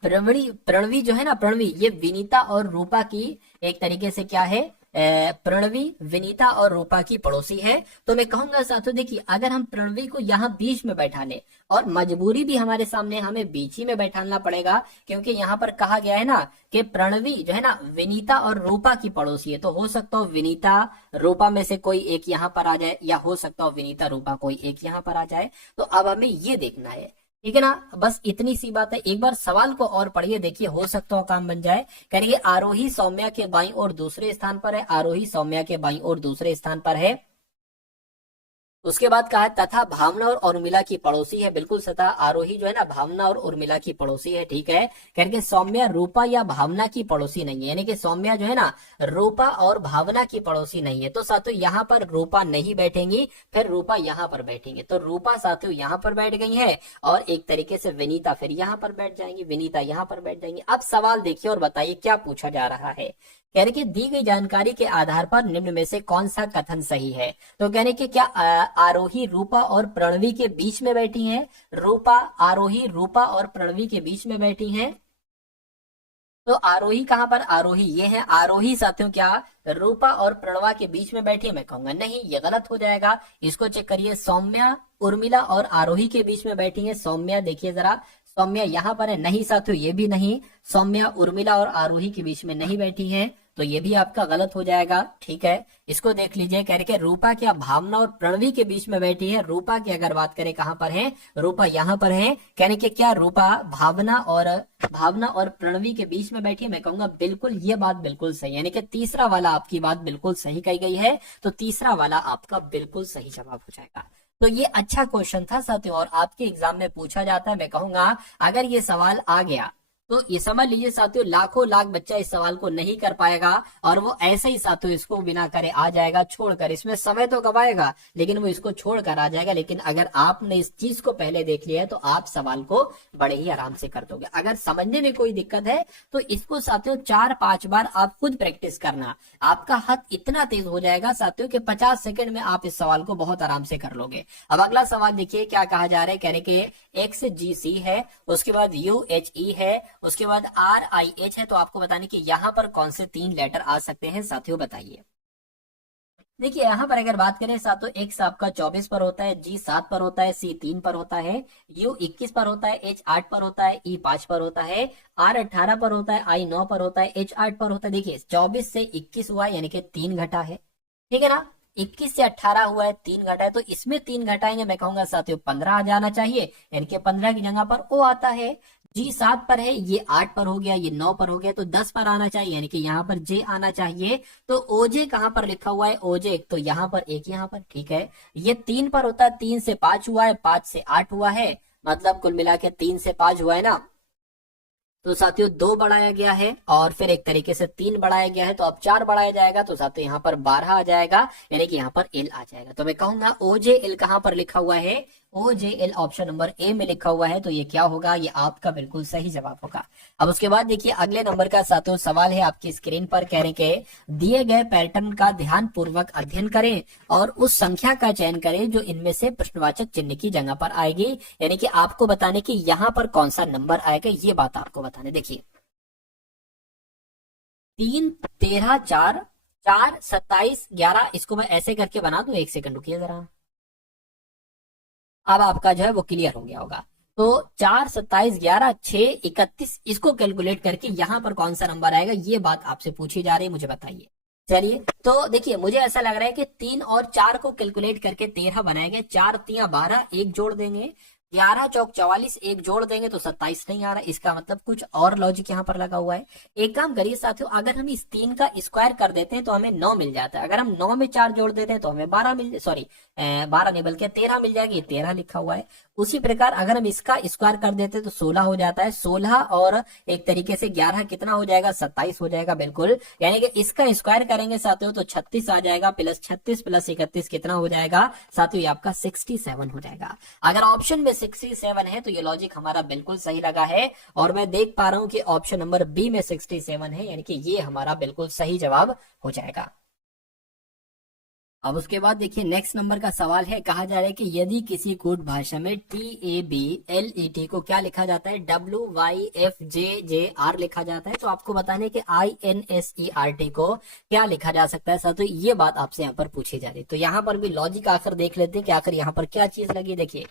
प्रणवी जो है ना, प्रणवी ये विनीता और रूपा की एक तरीके से क्या है, प्रणवी विनीता और रूपा की पड़ोसी है। तो मैं कहूंगा साथियों देखिए अगर हम प्रणवी को यहाँ बीच में बैठा ले, और मजबूरी भी हमारे सामने हमें बीच ही में बैठाना पड़ेगा क्योंकि यहाँ पर कहा गया है ना कि प्रणवी जो है ना विनीता और रूपा की पड़ोसी है, तो हो सकता हो विनीता रूपा में से कोई एक यहाँ पर आ जाए या हो सकता हो विनीता रूपा कोई एक यहाँ पर आ जाए। तो अब हमें ये देखना है, ठीक है ना। बस इतनी सी बात है। एक बार सवाल को और पढ़िए, देखिए हो सकता हो काम बन जाए। करिए आरोही सौम्या के बाईं और दूसरे स्थान पर है, आरोही सौम्या के बाईं और दूसरे स्थान पर है। उसके बाद कहा तथा भावना और उर्मिला की पड़ोसी है, बिल्कुल सता आरोही जो है ना भावना और उर्मिला की पड़ोसी है, ठीक है। करके सौम्या रूपा या भावना की पड़ोसी नहीं है, यानी कि सौम्या जो है ना रूपा और भावना की पड़ोसी नहीं है। तो साथियों यहाँ पर रूपा नहीं बैठेंगी, फिर रूपा यहाँ पर बैठेंगे, तो रूपा साथियों यहाँ पर बैठ गई है और एक तरीके से विनीता फिर यहाँ पर बैठ जाएंगी, विनीता यहाँ पर बैठ जाएंगी। अब सवाल देखिए और बताइए क्या पूछा जा रहा है। कहने की दी गई जानकारी के आधार पर निम्न में से कौन सा कथन सही है। तो कहने की क्या आरोही रूपा और प्रणवी के बीच में बैठी हैं, रूपा आरोही रूपा और प्रणवी के बीच में बैठी हैं। तो आरोही कहां पर, आरोही ये है, आरोही साथियों क्या रूपा और प्रणवा के बीच में बैठी है, मैं कहूंगा नहीं ये गलत हो जाएगा। इसको चेक करिए, सौम्या उर्मिला और आरोही के बीच में बैठी है, सौम्या देखिए जरा, सौम्या यहाँ पर है, नहीं साथियों ये भी नहीं, सौम्या उर्मिला और आरोही के बीच में नहीं बैठी है। तो ये भी आपका गलत हो जाएगा। ठीक है, इसको देख लीजिए, कह रहे कि रूपा क्या भावना और प्रणवी के बीच में बैठी है। रूपा की अगर बात करें कहां पर है, रूपा यहाँ पर है। कहने के क्या रूपा भावना और प्रणवी के बीच में बैठी है। मैं कहूंगा बिल्कुल ये बात बिल्कुल सही, यानी कि तीसरा वाला आपकी बात बिल्कुल सही कही गई है। तो तीसरा वाला आपका बिल्कुल सही जवाब हो जाएगा। तो ये अच्छा क्वेश्चन था साथियों, और आपके एग्जाम में पूछा जाता है। मैं कहूंगा अगर ये सवाल आ गया तो ये समझ लीजिए साथियों, लाखों लाख बच्चा इस सवाल को नहीं कर पाएगा, और वो ऐसे ही साथियों इसको बिना करे आ जाएगा छोड़कर। इसमें समय तो गवाएगा लेकिन वो इसको छोड़कर आ जाएगा। लेकिन अगर आपने इस चीज को पहले देख लिया है तो आप सवाल को बड़े ही आराम से कर दोगे। अगर समझने में कोई दिक्कत है तो इसको साथियों 4-5 बार आप खुद प्रैक्टिस करना, आपका हाथ इतना तेज हो जाएगा साथियों कि 50 सेकंड में आप इस सवाल को बहुत आराम से कर लोगे। अब अगला सवाल देखिए क्या कहा जा रहा है। कह रहे कि XGC है, उसके बाद UHE है, उसके बाद RIH है। तो आपको बताने कि यहाँ पर कौन से 3 लेटर आ सकते हैं साथियों, बताइए। देखिए यहाँ पर अगर बात करें साथियों, X आपका 24 पर होता है, G 7 पर होता है, C 3 पर होता है, U 21 पर होता है, H 8 पर होता है, E 5 पर होता है, R 18 पर होता है, I 9 पर होता है, H 8 पर होता है। देखिए 24 से 21 हुआ यानी कि 3 घटा है, ठीक है ना। 21 से 18 हुआ है, 3 घटा है, तो इसमें 3 घटाएंगे। मैं कहूंगा साथियों 15 आ जाना चाहिए, यानी कि 15 की जगह पर O आता है। G 7 पर है, ये 8 पर हो गया, ये 9 पर हो गया, तो 10 पर आना चाहिए, यानी कि यहाँ पर J आना चाहिए। तो OJ कहां पर लिखा हुआ है, OJ तो यहाँ पर, एक यहाँ पर, ठीक है। ये 3 पर होता है, 3 से 5 हुआ है, 5 से 8 हुआ है, मतलब कुल मिला के 3 से 5 हुआ है ना। तो साथियों 2 बढ़ाया गया है और फिर एक तरीके से 3 बढ़ाया गया है, तो अब 4 बढ़ाया जाएगा, तो साथियों यहाँ पर 12 आ जाएगा, यानी कि यहाँ पर L आ जाएगा। तो मैं कहूंगा OJL कहां पर लिखा हुआ है, OJL ऑप्शन नंबर A में लिखा हुआ है। तो ये क्या होगा, ये आपका बिल्कुल सही जवाब होगा। अब उसके बाद देखिए अगले नंबर का साथियों सवाल है आपकी स्क्रीन पर। कह रहे कि दिए गए पैटर्न का ध्यान पूर्वक अध्ययन करें और उस संख्या का चयन करें जो इनमें से प्रश्नवाचक चिन्ह की जगह पर आएगी, यानी कि आपको बताने की यहाँ पर कौन सा नंबर आएगा, ये बात आपको बताने। देखिए 3, 13, 4, 4, 27, 11, इसको मैं ऐसे करके बना दूं, 1 सेकंड रुकिए जरा। अब आपका जो है वो क्लियर हो गया होगा। तो 4, 27, 11, 6, 31, इसको कैलकुलेट करके यहाँ पर कौन सा नंबर आएगा, ये बात आपसे पूछी जा रही है, मुझे बताइए। चलिए तो देखिए मुझे ऐसा लग रहा है कि 3 और 4 को कैलकुलेट करके 13 बनाएंगे, 4 3 12, एक जोड़ देंगे, 11 चौक 44, एक जोड़ देंगे तो 27 नहीं आ रहा। इसका मतलब कुछ और लॉजिक यहाँ पर लगा हुआ है। एक काम करिए साथियों, अगर हम इस 3 का स्क्वायर कर देते हैं तो हमें 9 मिल जाता है। अगर हम 9 में 4 जोड़ देते हैं तो हमें 12 मिल, सॉरी 12 नहीं बल्कि 13 मिल जाएगी, ये 13 लिखा हुआ है। उसी प्रकार अगर हम इसका स्क्वायर कर देते हैं तो 16 हो जाता है, 16 और एक तरीके से 11 कितना हो जाएगा, 27 हो जाएगा बिल्कुल। यानी कि इसका स्क्वायर करेंगे साथियों तो 36 आ जाएगा, प्लस 36 प्लस 31 कितना हो जाएगा साथियों, ये आपका 67 हो जाएगा। अगर ऑप्शन में 67 है तो ये लॉजिक हमारा बिल्कुल सही लगा है, और मैं देख पा रहा हूं कि ऑप्शन नंबर बी में 67 है, यानी कि ये हमारा बिल्कुल सही जवाब हो जाएगा। अब उसके बाद देखिए नेक्स्ट नंबर का सवाल है। कहा जा रहा है कि यदि किसी कोड भाषा में TABLET को क्या लिखा जाता है, WYFJJR लिखा जाता है, तो आपको बताने कि INSERT को क्या लिखा जा सकता है साथियों, ये बात आपसे यहाँ पर पूछी जा रही है। तो यहाँ पर भी लॉजिक आखिर देख लेते हैं कि आखिर यहाँ पर क्या चीज लगी। देखिए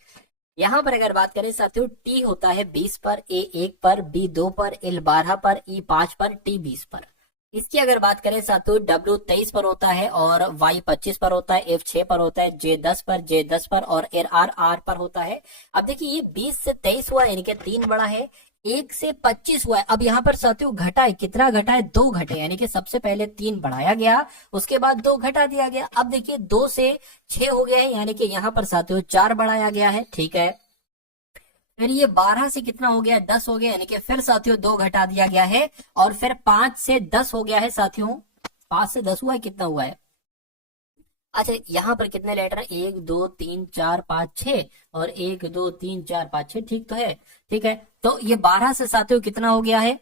यहाँ पर अगर बात करें साथियों, T होता है 20 पर, A 1 पर, B 2 पर, L 12 पर, E 5 पर, T 20 पर। इसकी अगर बात करें साथियों, W 23 पर होता है और Y 25 पर होता है, F 6 पर होता है, J 10 पर, J 10 पर और R पर होता है। अब देखिए ये 20 से 23 हुआ यानी कि 3 बड़ा है, 1 से 25 हुआ है। अब यहाँ पर साथियों घटा है, कितना घटा है, 2 घटे, यानी कि सबसे पहले 3 बढ़ाया गया, उसके बाद 2 घटा दिया गया। अब देखिए 2 से 6 हो गया है, यानी कि यहाँ पर साथियों 4 बढ़ाया गया है, ठीक है। फिर ये 12 से कितना हो गया, 10 हो गया, यानी कि फिर साथियों 2 घटा दिया गया है, और फिर 5 से 10 हो गया है साथियों, 5 से 10 हुआ है, कितना हुआ है। अच्छा यहाँ पर कितने लेटर, 1 2 3 4 5 6, और 1 2 3 4 5 6, ठीक तो है, ठीक है। तो ये 12 से साथियों कितना हो गया है,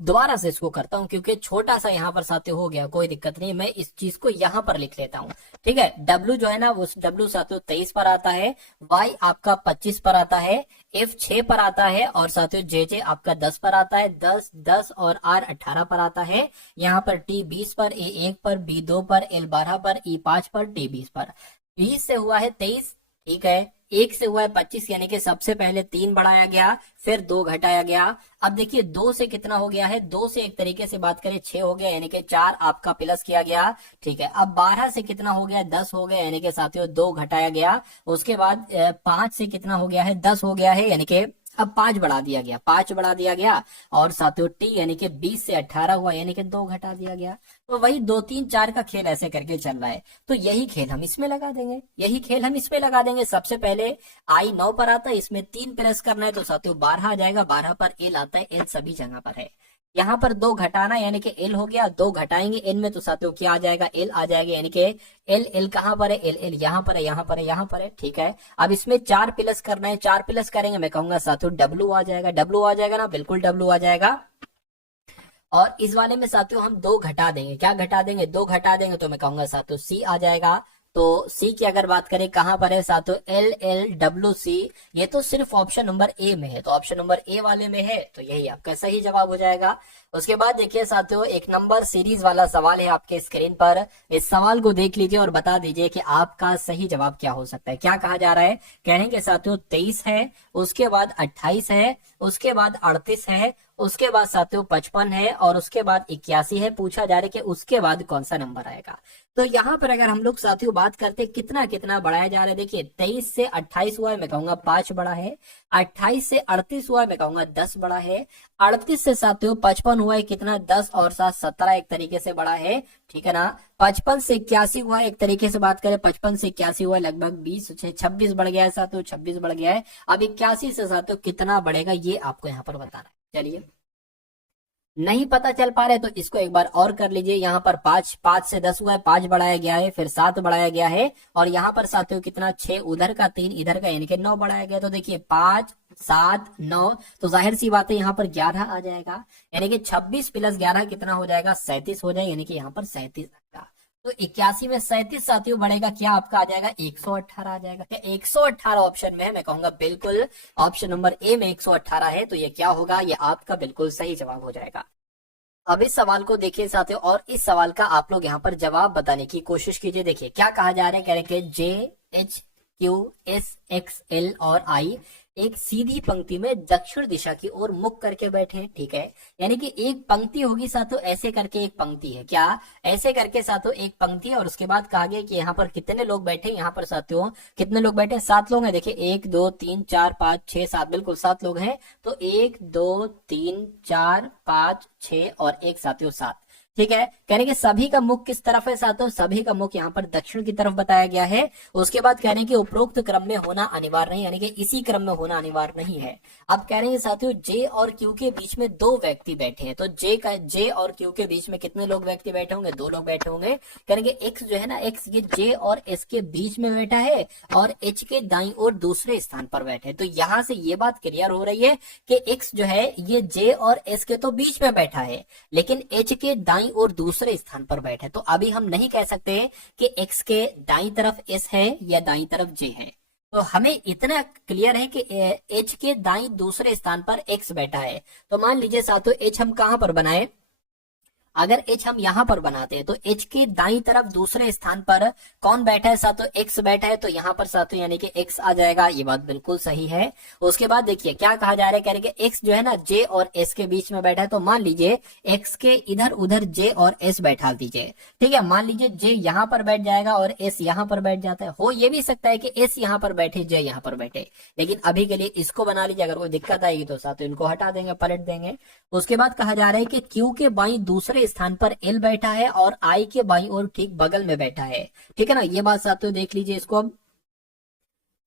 दोबारा से इसको करता हूं क्योंकि छोटा सा यहाँ पर साथियों हो गया, कोई दिक्कत नहीं, मैं इस चीज को यहाँ पर लिख लेता हूँ, ठीक है। W जो है ना वो W साथियों 23 पर आता है, Y आपका 25 पर आता है, F 6 पर आता है, और साथियों JJ आपका 10 पर आता है, 10 10 और R 18 पर आता है। यहाँ पर T 20 पर, A 1 पर, B 2 पर, L 12 पर, E 5 पर, T 20 पर। 20 से हुआ है 23, ठीक है, 1 से हुआ है 25, यानी कि सबसे पहले 3 बढ़ाया गया, फिर 2 घटाया गया। अब देखिए 2 से कितना हो गया है, 2 से एक तरीके से बात करें 6 हो गया, यानी कि 4 आपका प्लस किया गया। ठीक है, अब 12 से कितना हो गया, 10 हो गया, यानी कि साथियों 2 घटाया गया। उसके बाद 5 से कितना हो गया है, 10 हो गया है, यानी कि अब 5 बढ़ा दिया गया, 5 बढ़ा दिया गया। और साथियों टी यानी कि 20 से 18 हुआ, यानी कि 2 घटा दिया गया। तो वही 2 3 4 का खेल ऐसे करके चल रहा है। तो यही खेल हम इसमें लगा देंगे, यही खेल हम इसमें लगा देंगे। सबसे पहले आई 9 पर आता है, इसमें 3 प्लस करना है, तो साथियों 12 आ जाएगा। 12 पर एल आता है, एल सभी जगह पर है। यहाँ पर 2 घटाना यानी कि एल हो गया, 2 घटाएंगे एल में, तो साथियों क्या आ जाएगा, एल आ जाएगा, यानी कि एल एल कहाँ पर है, एल एल यहाँ पर है, यहाँ पर है, यहाँ पर है। ठीक है, अब इसमें 4 प्लस करना है, 4 प्लस करेंगे, मैं कहूंगा साथियों डब्ल्यू आ जाएगा, डब्ल्यू आ जाएगा ना, बिल्कुल डब्ल्यू आ जाएगा। और इस वाले में साथियों हम 2 घटा देंगे, क्या घटा देंगे, 2 घटा देंगे, तो मैं कहूंगा साथियों सी आ जाएगा। तो सी की अगर बात करें कहां पर है साथियों, एल एल डब्ल्यू सी, ये तो सिर्फ ऑप्शन नंबर ए में है, तो ऑप्शन नंबर ए वाले में है, तो यही आपका सही जवाब हो जाएगा। उसके बाद देखिए साथियों, एक नंबर सीरीज वाला सवाल है आपके स्क्रीन पर। इस सवाल को देख लीजिए और बता दीजिए कि आपका सही जवाब क्या हो सकता है। क्या कहा जा रहा है, कहेंगे साथियों 23 है, उसके बाद 28 है, उसके बाद 38 है, उसके बाद साथियों 55 है, और उसके बाद 81 है। पूछा जा रहा है कि उसके बाद कौन सा नंबर आएगा। तो यहाँ पर अगर हम लोग साथियों बात करते कितना कितना बढ़ाया जा रहा है, देखिए 23 से 28 हुआ है, मैं कहूंगा 5 बड़ा है। 28 से 38 हुआ है, मैं कहूंगा 10 बड़ा है। 38 से साथियों 55 हुआ है, कितना, 10 और 7 17 एक तरीके से बड़ा है। ठीक है ना, 55 से 81 हुआ है, एक तरीके से बात करें 55 से 81 हुआ है, लगभग 20 से 26 बढ़ गया है साथियों, 26 बढ़ गया है। अब 81 से साथियों कितना बढ़ेगा, ये आपको यहाँ पर बताना है। चलिए, नहीं पता चल पा रहे तो इसको एक बार और कर लीजिए। यहाँ पर 5, 5 से 10 हुआ है, 5 बढ़ाया गया है, फिर 7 बढ़ाया गया है, और यहाँ पर साथियों कितना, 6 उधर का 3 इधर का, यानी कि 9 बढ़ाया गया। तो देखिए 5 7 9, तो जाहिर सी बात है यहाँ पर 11 आ जाएगा, यानी कि 26 प्लस 11 कितना हो जाएगा, 37 हो जाएगा, यानी कि यहाँ पर 37 आएगा। तो 81 में 37 साथियों बढ़ेगा, क्या आपका आ जाएगा, 118 आ जाएगा। क्या 118 ऑप्शन में है, मैं कहूंगा बिल्कुल ऑप्शन नंबर ए में 118 है। तो ये क्या होगा, ये आपका बिल्कुल सही जवाब हो जाएगा। अब इस सवाल को देखिए साथियों, और इस सवाल का आप लोग यहाँ पर जवाब बताने की कोशिश कीजिए। देखिए क्या कहा जा रहा है, कह रहे हैं कि जे H Q S x L और आई एक सीधी पंक्ति में दक्षिण दिशा की ओर मुख करके बैठे हैं। ठीक है, यानी कि एक पंक्ति होगी साथियों, ऐसे करके एक पंक्ति है, क्या, ऐसे करके साथियों एक पंक्ति है। और उसके बाद कहा गया कि यहाँ पर कितने लोग बैठे, यहाँ पर साथियों कितने लोग बैठे, 7 लोग हैं। देखिए 1 2 3 4 5 6 7, बिल्कुल 7 लोग हैं। तो 1 2 3 4 5 6 और 1 साथियों 7। ठीक है, कहने के सभी का मुख किस तरफ है साथियों, सभी का मुख यहाँ पर दक्षिण की तरफ बताया गया है। उसके बाद कहने के उपरोक्त क्रम में होना अनिवार्य नहीं, यानी कि इसी क्रम में होना अनिवार्य नहीं है। अब कह रहे हैं साथियों जे और क्यू के बीच में 2 व्यक्ति बैठे हैं, तो जे और क्यू के बीच में कितने लोग व्यक्ति बैठे होंगे, 2 लोग बैठे होंगे। कहेंगे एक्स जो है ना, एक्स ये जे और एस के बीच में बैठा है, और एच के दाईं ओर दूसरे स्थान पर बैठे हैं। तो यहाँ से ये बात क्लियर हो रही है कि एक्स जो है ये जे और एस के तो बीच में बैठा है, लेकिन एच के दाईं और दूसरे स्थान पर बैठे। तो अभी हम नहीं कह सकते कि एक्स के दाईं तरफ एस है या दाईं तरफ जे है। तो हमें इतना क्लियर है कि एच के दाईं दूसरे स्थान पर एक्स बैठा है। तो मान लीजिए साथियों एच हम कहां पर बनाए, अगर एच हम यहां पर बनाते हैं तो एच के दाईं तरफ दूसरे स्थान पर कौन बैठा है साथियों, एक्स बैठा है। तो यहां पर साथियों यानी कि एक्स आ जाएगा, ये बात बिल्कुल सही है। उसके बाद देखिए क्या कहा जा रहा है, कह रहे हैं एक्स जो है ना जे और एस के बीच में बैठा है। तो मान लीजिए एक्स के इधर उधर जे और एस बैठा दीजिए। ठीक है, मान लीजिए जे यहां पर बैठ जाएगा और एस यहां पर बैठ जाता है। हो ये भी सकता है कि एस यहां पर बैठे, जे यहां पर बैठे, लेकिन अभी के लिए इसको बना लीजिए। अगर कोई दिक्कत आएगी तो साथियों इनको हटा देंगे, पलट देंगे। उसके बाद कहा जा रहा है कि क्यू के बाईं दूसरे स्थान पर एल बैठा है और आई के बाईं ओर ठीक बगल में बैठा है। ठीक है ना, ये बात साथियों देख लीजिए इसको अब,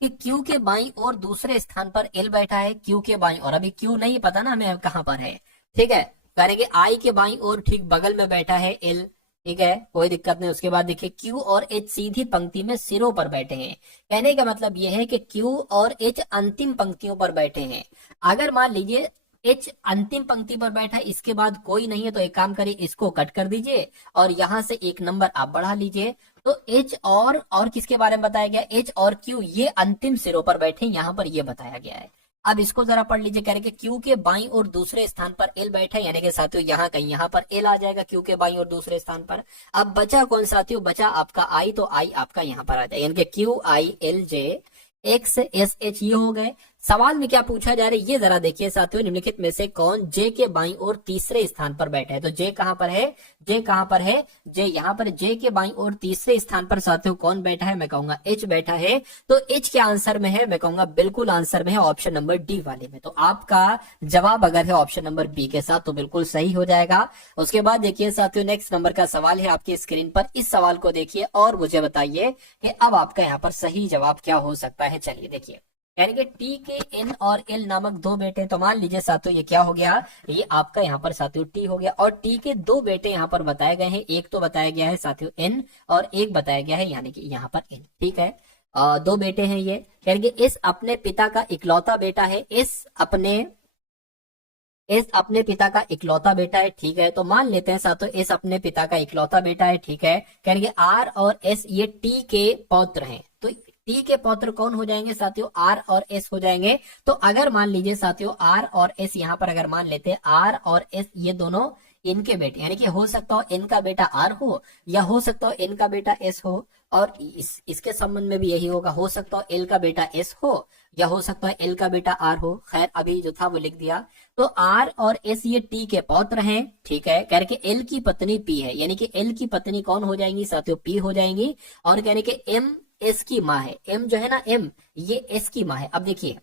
कि क्यू के बाईं ओर दूसरे स्थान पर एल बैठा है, क्यू के बाईं ओर, अभी क्यू नहीं पता ना हमें कहां पर है। ठीक है, करेंगे आई के बाईं ओर ठीक बगल में बैठा है एल। ठीक है, कोई दिक्कत नहीं। उसके बाद देखिए क्यू और एच सीधी पंक्ति में सिरों पर बैठे हैं। कहने का मतलब यह है कि क्यू और एच अंतिम पंक्तियों पर बैठे हैं। अगर मान लीजिए एच अंतिम पंक्ति पर बैठा है, इसके बाद कोई नहीं है, तो एक काम करिए इसको कट कर दीजिए और यहां से एक नंबर आप बढ़ा लीजिए। तो एच और किसके बारे में बताया गया, एच और क्यू ये अंतिम सिरों पर बैठे, यहां पर ये बताया गया है। अब इसको जरा पढ़ लीजिए, कह रहे कि क्यू के बाईं और दूसरे स्थान पर एल बैठा है, यानी कि साथियों यहाँ कहीं यहाँ पर एल आ जाएगा क्यू के बाईं और दूसरे स्थान पर। अब बचा कौन साथियों, बचा आपका आई, तो आई आपका यहाँ पर आ जाएगा, यानी कि Q I L J x S H ये हो गए। सवाल में क्या पूछा जा रहा है ये जरा देखिए साथियों, निम्नलिखित में से कौन जे के बाईं ओर तीसरे स्थान पर बैठा है। तो जे कहां पर है, जे कहां पर है, जे यहां पर, जे के बाईं ओर तीसरे स्थान पर साथियों कौन बैठा है, मैं कहूंगा एच बैठा है। तो एच के आंसर में है, मैं कहूंगा बिल्कुल आंसर में है ऑप्शन नंबर डी वाले में। तो आपका जवाब अगर है ऑप्शन नंबर बी के साथ तो बिल्कुल सही हो जाएगा। उसके बाद देखिए साथियों नेक्स्ट नंबर का सवाल है आपकी स्क्रीन पर, इस सवाल को देखिए और मुझे बताइए कि अब आपका यहाँ पर सही जवाब क्या हो सकता है। चलिए देखिए, यानी कि टी के एन और एल नामक दो बेटे, तो मान लीजिए साथियों ये क्या हो गया, ये आपका यहाँ पर साथियों टी हो गया, और टी के दो बेटे यहाँ पर बताए गए हैं, एक तो बताया गया है साथियों एन और एक बताया गया है यानी कि यहाँ पर एन, ठीक है। दो बेटे हैं ये, यानी कि इस अपने पिता का इकलौता बेटा है, इस अपने पिता का इकलौता बेटा है, ठीक है। तो मान लेते हैं साथियों इस अपने पिता का इकलौता बेटा है, ठीक है। कहेंगे आर और एस ये टी के पौत्र हैं, तो टी के पौत्र कौन हो जाएंगे साथियों, आर और एस हो जाएंगे। तो अगर मान लीजिए साथियों आर और एस यहाँ पर अगर मान लेते हैं आर और एस ये दोनों इनके बेटे, यानी कि हो सकता हो इनका बेटा आर हो या हो सकता हो इनका बेटा एस हो, और इसके संबंध में भी यही होगा, हो सकता हो एल का बेटा एस हो या हो सकता है एल का बेटा आर हो। खैर अभी जो था वो लिख दिया। तो आर और एस ये टी के पौत्र हैं, ठीक है। कह रहे कि एल की पत्नी पी है, यानी कि एल की पत्नी कौन हो जाएंगी साथियों, पी हो जाएंगी। और कह रहे कि एम एस की माँ है, एम जो है ना एम ये एस की माँ है। अब देखिए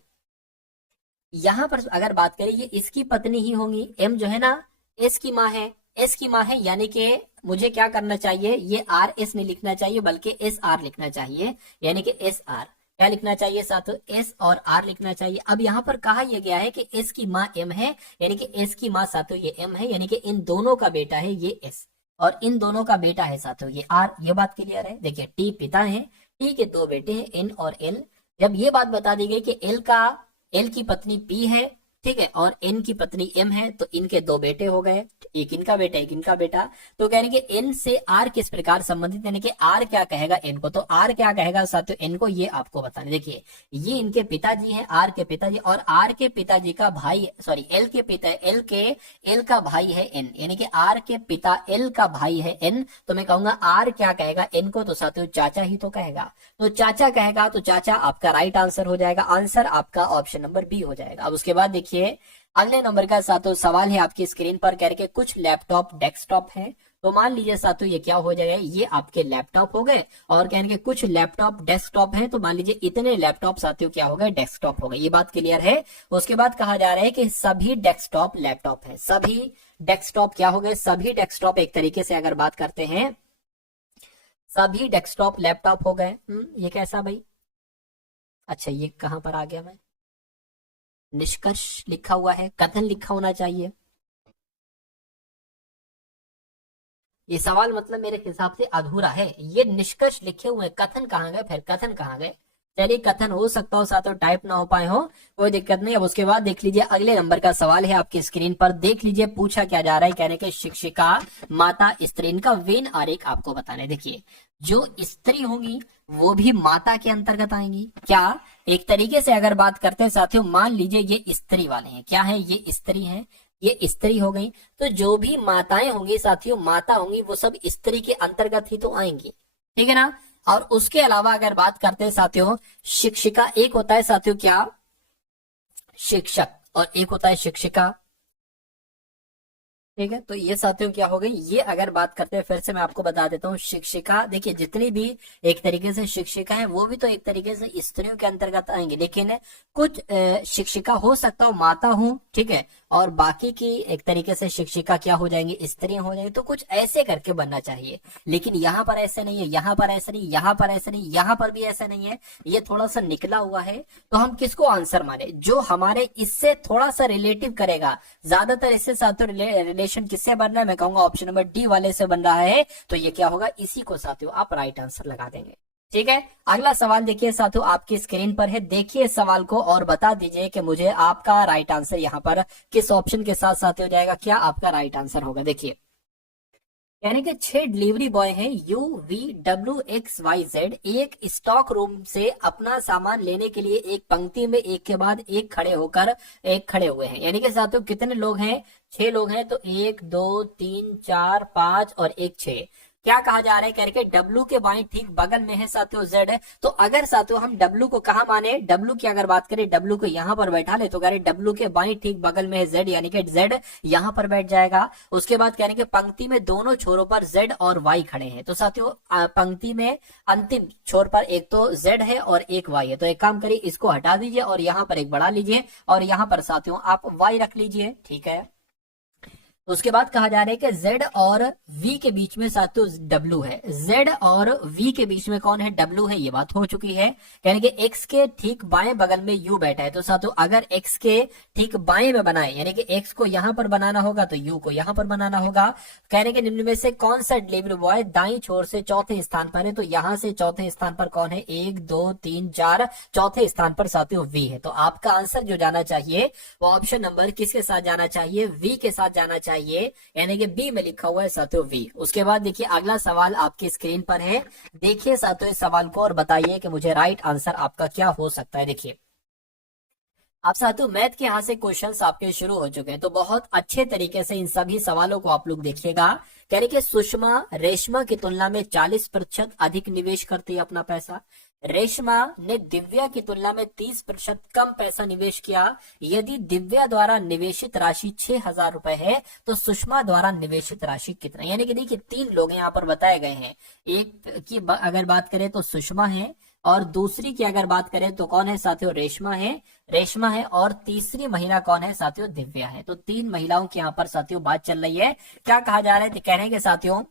यहां पर अगर बात करें ये इसकी पत्नी ही होंगी, एम जो है ना एस की माँ है, एस की माँ है, यानी कि मुझे क्या करना चाहिए, ये आर एस नहीं लिखना चाहिए बल्कि एस आर लिखना चाहिए, यानी कि एस आर क्या लिखना चाहिए साथियों, एस और आर लिखना चाहिए। अब यहाँ पर कहा यह गया है कि एस की माँ एम है, यानी कि एस की माँ साथियों ये एम है, यानी कि इन दोनों का बेटा है ये एस और इन दोनों का बेटा है साथियों ये आर। ये बात क्लियर है। देखिए टी पिता है, टी के दो बेटे हैं एन और एल। जब ये बात बता दी गई कि एल की पत्नी पी है, ठीक है, और एन की पत्नी एम है, तो इनके दो बेटे हो गए, एक इनका बेटा एक इनका बेटा। तो कह रहे कि एन से आर किस प्रकार संबंधित, यानी कि आर क्या कहेगा एन को, तो आर क्या कहेगा साथियों एन को, ये आपको बताना। देखिए ये इनके पिताजी हैं, आर के पिताजी, और आर के पिताजी का भाई, सॉरी एल के पिता, एल का भाई है एन, यानी कि आर के पिता एल का भाई है एन। तो मैं कहूंगा आर क्या कहेगा एन को, तो साथियों चाचा ही तो कहेगा। तो चाचा कहेगा तो चाचा आपका राइट आंसर हो जाएगा, आंसर आपका ऑप्शन नंबर बी हो जाएगा। अब उसके बाद देखिए अगले नंबर का साथियों सवाल है आपकी स्क्रीन पर, कह रहे कि कुछ लैपटॉप डेस्कटॉप है। तो मान लीजिए साथियों ये क्या हो जाएगा, ये आपके लैपटॉप हो गए, और कह रहे कि कुछ लैपटॉप डेस्कटॉप है। तो मान लीजिए इतने लैपटॉप साथियों क्या हो गए, डेस्कटॉप हो गए। ये बात क्लियर है। उसके बाद कहा जा रहा है कि सभी डेस्कटॉप लैपटॉप है, सभी डेस्कटॉप क्या हो गए, सभी डेस्कटॉप एक तरीके से अगर बात करते हैं सभी डेस्कटॉप लैपटॉप हो गए। ये कैसा भाई, अच्छा ये कहां पर आ गया, मैं निष्कर्ष लिखा हुआ है, कथन लिखा होना चाहिए। ये सवाल मतलब मेरे हिसाब से अधूरा है, ये निष्कर्ष लिखे हुए कथन कहाँ गए, फिर कथन कहाँ गए। चलिए कथन हो सकता हो साथियों टाइप ना हो पाए हो, कोई दिक्कत नहीं। अब उसके बाद देख लीजिए अगले नंबर का सवाल है आपकी स्क्रीन पर, देख लीजिए पूछा क्या जा रहा है, कहने के शिक्षिका माता स्त्री, इनका वेन आरेख आपको बताना है। देखिए जो स्त्री होंगी वो भी माता के अंतर्गत आएंगी क्या, एक तरीके से अगर बात करते हैं साथियों, मान लीजिए ये स्त्री वाले हैं, क्या है ये स्त्री है, ये स्त्री हो गई। तो जो भी माताएं होंगी साथियों, माता होंगी वो सब स्त्री के अंतर्गत ही तो आएंगी, ठीक है ना। और उसके अलावा अगर बात करते हैं साथियों शिक्षिका, एक होता है साथियों क्या शिक्षक और एक होता है शिक्षिका, ठीक है। तो ये साथियों क्या हो गई, ये अगर बात करते हैं फिर से मैं आपको बता देता हूँ, शिक्षिका देखिए जितनी भी एक तरीके से शिक्षिका है वो भी तो एक तरीके से स्त्रियों के अंतर्गत आएंगे, लेकिन कुछ शिक्षिका हो सकता हो माता हूँ, ठीक है, और बाकी की एक तरीके से शिक्षिका क्या हो जाएंगी, स्त्रियां हो जाएंगी। तो कुछ ऐसे करके बनना चाहिए, लेकिन यहाँ पर ऐसे नहीं है, यहाँ पर ऐसे नहीं, यहाँ पर ऐसे नहीं, यहाँ पर भी ऐसा नहीं है, ये थोड़ा सा निकला हुआ है। तो हम किसको आंसर माने, जो हमारे इससे थोड़ा सा रिलेटिव करेगा। ज्यादातर इससे साथियों रिलेशन किससे बन रहा है, मैं कहूंगा ऑप्शन नंबर डी वाले से बन रहा है। तो ये क्या होगा, इसी को साथियों आप राइट आंसर लगा देंगे, ठीक है। अगला सवाल देखिए साथियों आपकी स्क्रीन पर है, देखिए सवाल को और बता दीजिए कि मुझे आपका राइट आंसर यहाँ पर किस ऑप्शन के साथ साथियों जाएगा, क्या आपका राइट आंसर होगा। देखिए यानी कि 6 डिलीवरी बॉय हैं UVWXYZ एक स्टॉक रूम से अपना सामान लेने के लिए एक पंक्ति में एक के बाद एक खड़े हुए हैं। यानी कि साथियों कितने लोग हैं, 6 लोग हैं। तो 1 2 3 4 5 और 1 6, क्या कहा जा रहा है, कह रहे डब्लू के बाएं ठीक बगल में है साथियों जेड है। तो अगर साथियों हम डब्लू को कहा माने, डब्लू की अगर बात करें, डब्लू को यहाँ पर बैठा ले तो कह रहे डब्लू के बाएं ठीक बगल में है जेड, यानी कि जेड यहाँ पर बैठ जाएगा। उसके बाद कह रहे कि पंक्ति में दोनों छोरों पर जेड और वाई खड़े हैं। तो साथियों पंक्ति में अंतिम छोर पर एक तो जेड है और एक वाई है। तो एक काम करिए, इसको हटा दीजिए और यहाँ पर एक बढ़ा लीजिए और यहाँ पर साथियों आप वाई रख लीजिए, ठीक है। उसके बाद कहा जा रहा है कि Z और V के बीच में साथियों W है। Z और V के बीच में कौन है, W है, ये बात हो चुकी है। यानी कि X के ठीक बाएं बगल में U बैठा है। तो साथियों अगर X के ठीक बाएं में बनाए, यानी कि X को यहां पर बनाना होगा तो U को यहां पर बनाना होगा। कहने के निम्न में से कौन सा डिलीवरी बॉय दाईं छोर से चौथे स्थान पर है, तो यहां से चौथे स्थान पर कौन है, 1 2 3 4, चौथे स्थान पर साथियों V है। तो आपका आंसर जो जाना चाहिए वो ऑप्शन नंबर किसके साथ जाना चाहिए, V के साथ जाना चाहिए, यानी कि बी में लिखा हुआ है साथियों वी। उसके बाद देखिए अगला सवाल आपकी स्क्रीन पर है, देखिए साथियों इस सवाल को और बताइए कि मुझे राइट आंसर आपका क्या हो सकता है। देखिए अब साथियों मैथ के यहाँ से क्वेश्चंस आपके शुरू हो चुके हैं, तो बहुत अच्छे तरीके से इन सभी सवालों को आप लोग देखिएगा। कह रहे कि सुषमा रेशमा की तुलना में 40% अधिक निवेश करती है अपना पैसा। रेशमा ने दिव्या की तुलना में 30% कम पैसा निवेश किया। यदि दिव्या द्वारा निवेशित राशि 6,000 रुपए है तो सुषमा द्वारा निवेशित राशि कितना, यानी कि देखिए 3 लोग यहाँ पर बताए गए हैं। एक की अगर बात करें तो सुषमा है, और दूसरी की अगर बात करें तो कौन है साथियों, रेशमा है, और तीसरी महिला कौन है साथियों, दिव्या है। तो 3 महिलाओं की यहाँ पर साथियों बात चल रही है। क्या कहा जा रहा है, कह रहे हैं कि साथियों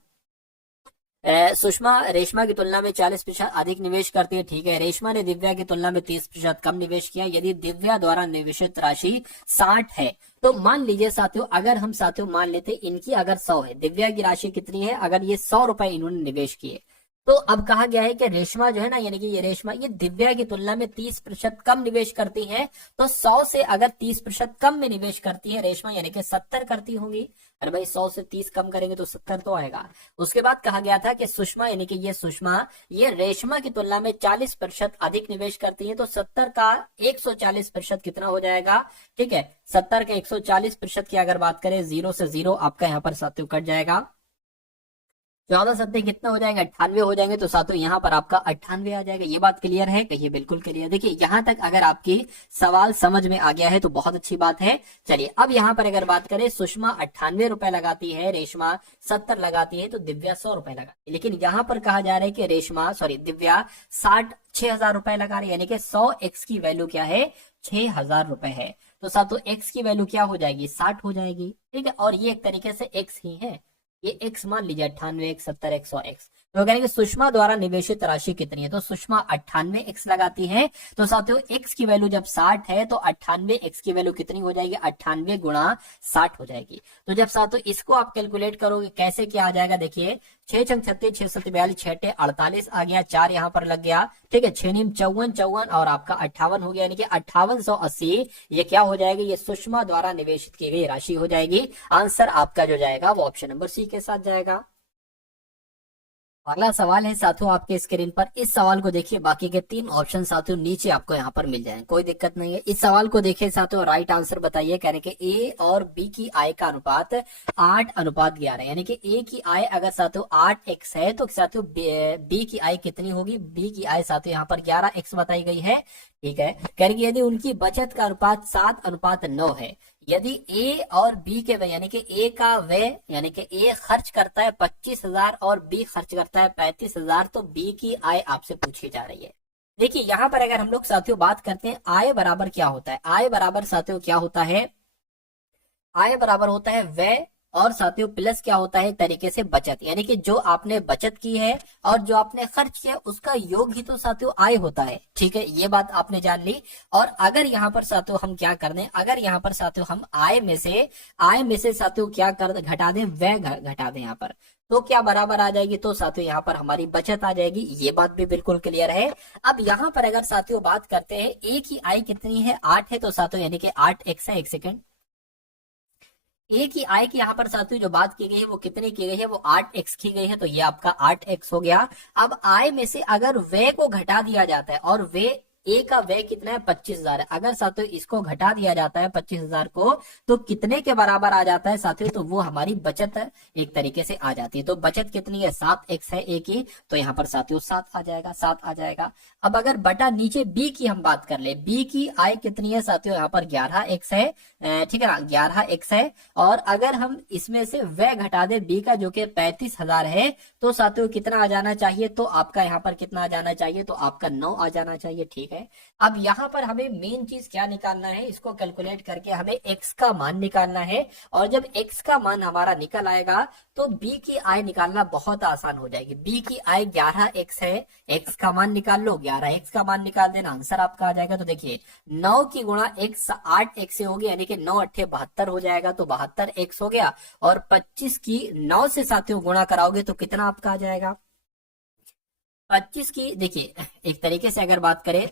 सुषमा रेशमा की तुलना में 40% अधिक निवेश करती है, ठीक है। रेशमा ने दिव्या की तुलना में 30% कम निवेश किया। यदि दिव्या द्वारा निवेशित राशि 60 है तो मान लीजिए साथियों, अगर हम साथियों मान लेते इनकी अगर 100 है, दिव्या की राशि कितनी है, अगर ये 100 रुपए इन्होंने निवेश किए, तो अब कहा गया है कि रेशमा जो है ना, यानी कि ये रेशमा ये दिव्या की तुलना में 30% कम निवेश करती है। तो 100 से अगर 30% कम में निवेश करती है रेशमा, यानी कि 70 करती होंगी। अरे भाई 100 से 30 कम करेंगे तो 70 तो आएगा। उसके बाद कहा गया था कि सुषमा, यानी कि ये सुषमा ये रेशमा की तुलना में 40% अधिक निवेश करती है। तो 70 का 140% कितना हो जाएगा, ठीक है। 70 का 140% की अगर बात करें, 0 से 0 आपका यहाँ पर साथियों कट जाएगा। 14 सत्ते कितना हो जाएगा, 98 हो जाएंगे। तो साथियों यहाँ पर आपका 98 आ जाएगा। ये बात क्लियर है, कहिए बिल्कुल क्लियर। देखिए यहाँ तक अगर आपकी सवाल समझ में आ गया है तो बहुत अच्छी बात है। चलिए अब यहाँ पर अगर बात करें, सुषमा 98 रुपए लगाती है, रेशमा 70 लगाती है, तो दिव्या 100 रुपए लगाती है। लेकिन यहाँ पर कहा जा रहा है कि दिव्या 6,000 रुपए लगा रही है, यानी कि 100x की वैल्यू क्या है, 6,000 रुपए है। तो साथियों x की वैल्यू क्या हो जाएगी, 60 हो जाएगी, ठीक है। और ये एक तरीके से x ही है, ये x मान लीजिए 98, 70, 100x। तो कहेंगे सुषमा द्वारा निवेशित राशि कितनी है, तो सुषमा 98x लगाती है। तो साथियों x की वैल्यू जब 60 है तो 98x की वैल्यू कितनी हो जाएगी, 98 गुणा 60 हो जाएगी। तो जब साथियों इसको आप कैलकुलेट करोगे कैसे क्या आ जाएगा, देखिए 6 छंग 36, 6 7 42, 6 8 48 आ गया, 4 यहाँ पर लग गया, ठीक है। 6 नीम 54, 54 और आपका 58 हो गया, यानी कि 5880 ये क्या हो जाएगी, ये सुषमा द्वारा निवेशित की गई राशि हो जाएगी। आंसर आपका जो जाएगा वो ऑप्शन नंबर सी के साथ जाएगा। अगला सवाल है साथियों आपके स्क्रीन पर। इस सवाल को देखिए, बाकी के 3 ऑप्शन साथियों नीचे आपको यहाँ पर मिल जाएंगे, कोई दिक्कत नहीं है। इस सवाल को देखिए साथियों, राइट आंसर बताइए। कह रहे कि ए और बी की आय का अनुपात 8:11, यानी कि ए की आय अगर साथियों 8x है तो साथियों बी की आय कितनी होगी, बी की आय साथियों यहाँ पर 11x बताई गई है, ठीक है। कह रहे कि यदि उनकी बचत का अनुपात 7:9 है, यदि ए और बी के व्यय, यानी कि ए का व्यय, यानी कि ए खर्च करता है 25,000 और बी खर्च करता है 35,000, तो बी की आय आपसे पूछी जा रही है। देखिए यहाँ पर अगर हम लोग साथियों बात करते हैं, आय बराबर क्या होता है, आय बराबर साथियों क्या होता है, आय बराबर होता है व्यय और साथियों प्लस क्या होता है, तरीके से बचत, यानी कि जो आपने बचत की है और जो आपने खर्च किया उसका योग ही तो साथियों आय होता है, ठीक है। ये बात आपने जान ली। और अगर यहाँ पर साथियों हम क्या कर दें, अगर यहाँ पर साथियों हम आय में से साथियों क्या कर घटा दें, व्यय घटा दें यहाँ पर, तो क्या बराबर आ जाएगी, तो साथियों यहाँ पर हमारी बचत आ जाएगी। ये बात भी बिल्कुल क्लियर है। अब यहाँ पर अगर साथियों बात करते हैं, ए की आय कितनी है, 8 है, तो साथियों यानी कि 8x है, एक सेकेंड, ए की आय की यहाँ पर साथियों जो बात की गई है वो कितनी की गई है, वो 8x की गई है, तो ये आपका 8x हो गया। अब आय में से अगर व्यय को घटा दिया जाता है और व्यय ए का व्यय कितना है 25,000 है। अगर साथियों इसको घटा दिया जाता है 25,000 को तो कितने के बराबर आ जाता है साथियों, तो वो हमारी बचत एक तरीके से आ जाती है। तो बचत कितनी है 7x है ए की, तो यहाँ पर साथियों 7 आ जाएगा, 7 आ जाएगा। अब अगर बटा नीचे बी की हम बात कर ले, बी की आय कितनी है साथियों, यहाँ पर 11x है, ठीक है ना, 11x है। और अगर हम इसमें से व्यय घटा दे बी का जो कि 35,000 है, तो साथियों कितना आ जाना चाहिए, तो आपका यहाँ पर कितना आ जाना चाहिए, तो आपका 9 आ जाना चाहिए। ठीक है, अब यहाँ पर हमें मेन चीज क्या निकालना है, इसको कैलकुलेट करके हमें x का मान निकालना है। और जब x का मान हमारा निकल आएगा तो b की आय निकालना बहुत आसान हो जाएगी। b की आय 11x है, x का मान निकाल लो, 11x का मान निकाल देना, आंसर आपका आ जाएगा। तो देखिए 9 की गुणा x 8x से होगी, यानी कि 9 अट्ठे 72 हो जाएगा, तो 72x हो गया। और 25 की 9 से साथियों गुणा कराओगे तो कितना आपका आ जाएगा, 25 की देखिए एक तरीके से अगर बात करें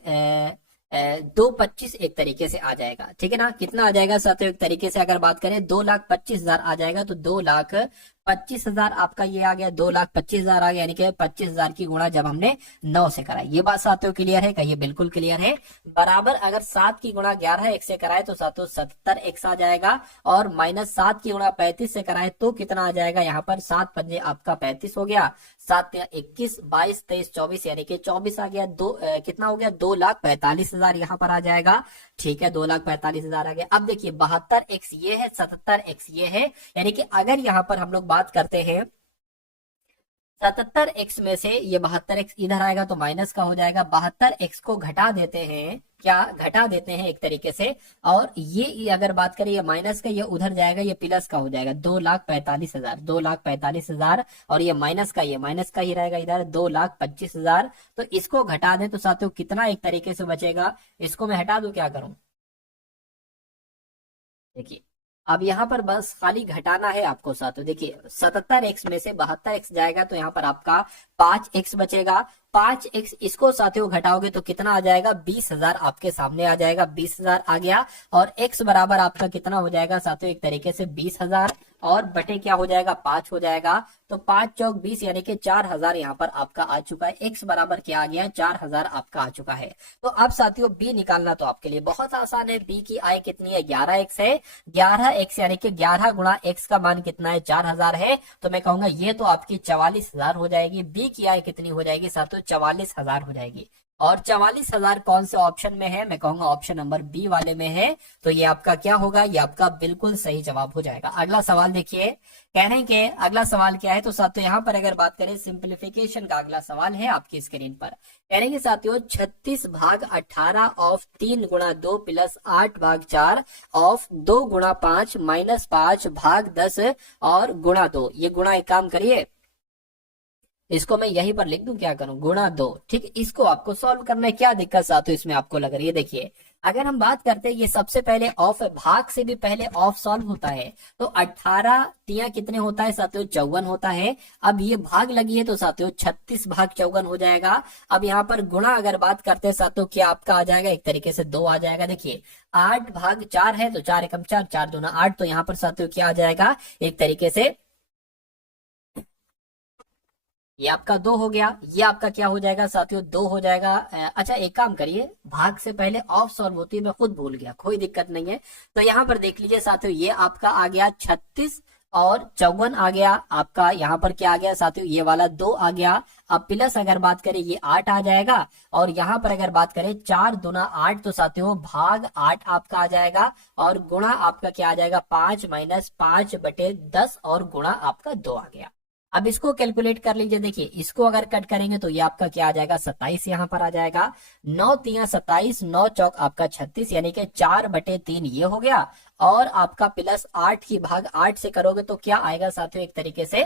225 एक तरीके से आ जाएगा। ठीक है ना, कितना आ जाएगा साथियों, एक तरीके से अगर बात करें 2,25,000 आ जाएगा। तो 2,25,000 आपका ये आ गया, 2,25,000 आ गया, यानी कि 25,000 की गुणा जब हमने 9 से कराई। ये बात साथियों क्लियर है, कहिए बिल्कुल क्लियर है। बराबर अगर 7 की गुणा 11x से कराए तो साथियों 70x आ जाएगा। और माइनस 7 की गुणा 35 से कराए तो कितना आ जाएगा, यहाँ पर 7 पंजे आपका 35 हो गया, 7 या 21, 22, 23, 24 यानी कि 24 आ गया। कितना हो गया, 2,45,000 यहाँ पर आ जाएगा। ठीक है, 2,45,000 आ गया। अब देखिए 72x ये है, 77x ये है, यानी कि अगर यहाँ पर हम लोग बात करते हैं 77x में से ये 72x इधर आएगा तो माइनस का हो जाएगा, 72x को घटा देते हैं, क्या घटा देते हैं एक तरीके से। और ये अगर बात करें ये माइनस का, ये उधर जाएगा, ये प्लस का हो जाएगा, 2,45,000, 2,45,000। और ये माइनस का ही रहेगा इधर, 2,25,000। तो इसको घटा दें तो साथियों कितना एक तरीके से बचेगा, इसको मैं हटा दूं, क्या करूं, देखिए अब यहाँ पर बस खाली घटाना है आपको साथियों। देखिए 77x में से 72x जाएगा तो यहाँ पर आपका 5x बचेगा। 5x इसको साथियों घटाओगे तो कितना आ जाएगा, 20,000 आपके सामने आ जाएगा, 20,000 आ गया। और x बराबर आपका कितना हो जाएगा साथियों, एक तरीके से 20,000 और बटे क्या हो जाएगा, 5 हो जाएगा। तो 5 चौक 20 यानी कि 4,000 यहाँ पर आपका आ चुका है। x बराबर क्या आ गया, 4,000 आपका आ चुका है। तो अब साथियों b निकालना तो आपके लिए बहुत आसान है। b की आय कितनी है, 11x है, 11x यानी कि 11 गुणा x का मान कितना है, 4,000 है। तो मैं कहूंगा ये तो आपकी 44,000 हो जाएगी। b की आय कितनी हो जाएगी साथियों, 44,000 हो जाएगी। और 44,000 कौन से ऑप्शन में है, मैं कहूंगा ऑप्शन नंबर बी वाले में है। तो ये आपका क्या होगा, ये आपका बिल्कुल सही जवाब हो जाएगा। अगला सवाल देखिए, कहने के अगला सवाल क्या है, तो साथियों यहाँ पर अगर बात करें सिंप्लीफिकेशन का अगला सवाल है आपकी स्क्रीन पर। कहने के साथियों 36 भाग 18 ऑफ 3 गुणा 2 प्लस 8 भाग 4 ऑफ 2 गुणा 5 माइनस 5 भाग 10 और गुणा 2। ये गुणा एक काम करिए, इसको मैं यहीं पर लिख दूं, क्या करूं, गुणा 2। ठीक, इसको आपको सॉल्व करना है, क्या दिक्कत साथियों इसमें आपको लग रही है। देखिए अगर हम बात करते हैं, ये सबसे पहले ऑफ है, भाग से भी पहले ऑफ सॉल्व होता है। तो 18 तिया कितने होता है साथियों, 54 होता है। अब ये भाग लगी है तो साथियों 36 भाग 54 हो जाएगा। अब यहाँ पर गुणा अगर बात करते हैं साथियों, क्या आपका आ जाएगा, एक तरीके से 2 आ जाएगा। देखिए 8 भाग 4 है तो 4 एकम 4, 4 दूना 8। तो यहाँ पर साथियों क्या आ जाएगा, एक तरीके से ये आपका 2 हो गया। ये आपका क्या हो जाएगा साथियों, 2 हो जाएगा। अच्छा एक काम करिए, भाग से पहले ऑफ सॉल्व होती है, मैं खुद भूल गया, कोई दिक्कत नहीं है। तो यहाँ पर देख लीजिए साथियों, ये आपका आ गया 36 और 54 आ गया आपका। यहाँ पर क्या आ गया साथियों, ये वाला 2 आ गया। अब प्लस अगर बात करें ये 8 आ जाएगा। और यहाँ पर अगर बात करें 4 दूना 8 तो साथियों भाग 8 आपका आ जाएगा। और गुणा आपका क्या आ जाएगा, 5 माइनस 5 बटे 10 और गुणा आपका 2 आ गया। अब इसको कैलकुलेट कर लीजिए। देखिए इसको अगर कट करेंगे तो ये आपका क्या आ जाएगा, 27 यहाँ पर आ जाएगा। 9 तिया 27, 9 चौक आपका 36 यानी कि 4 बटे 3 ये हो गया। और आपका प्लस 8 की भाग 8 से करोगे तो क्या आएगा साथियों, एक तरीके से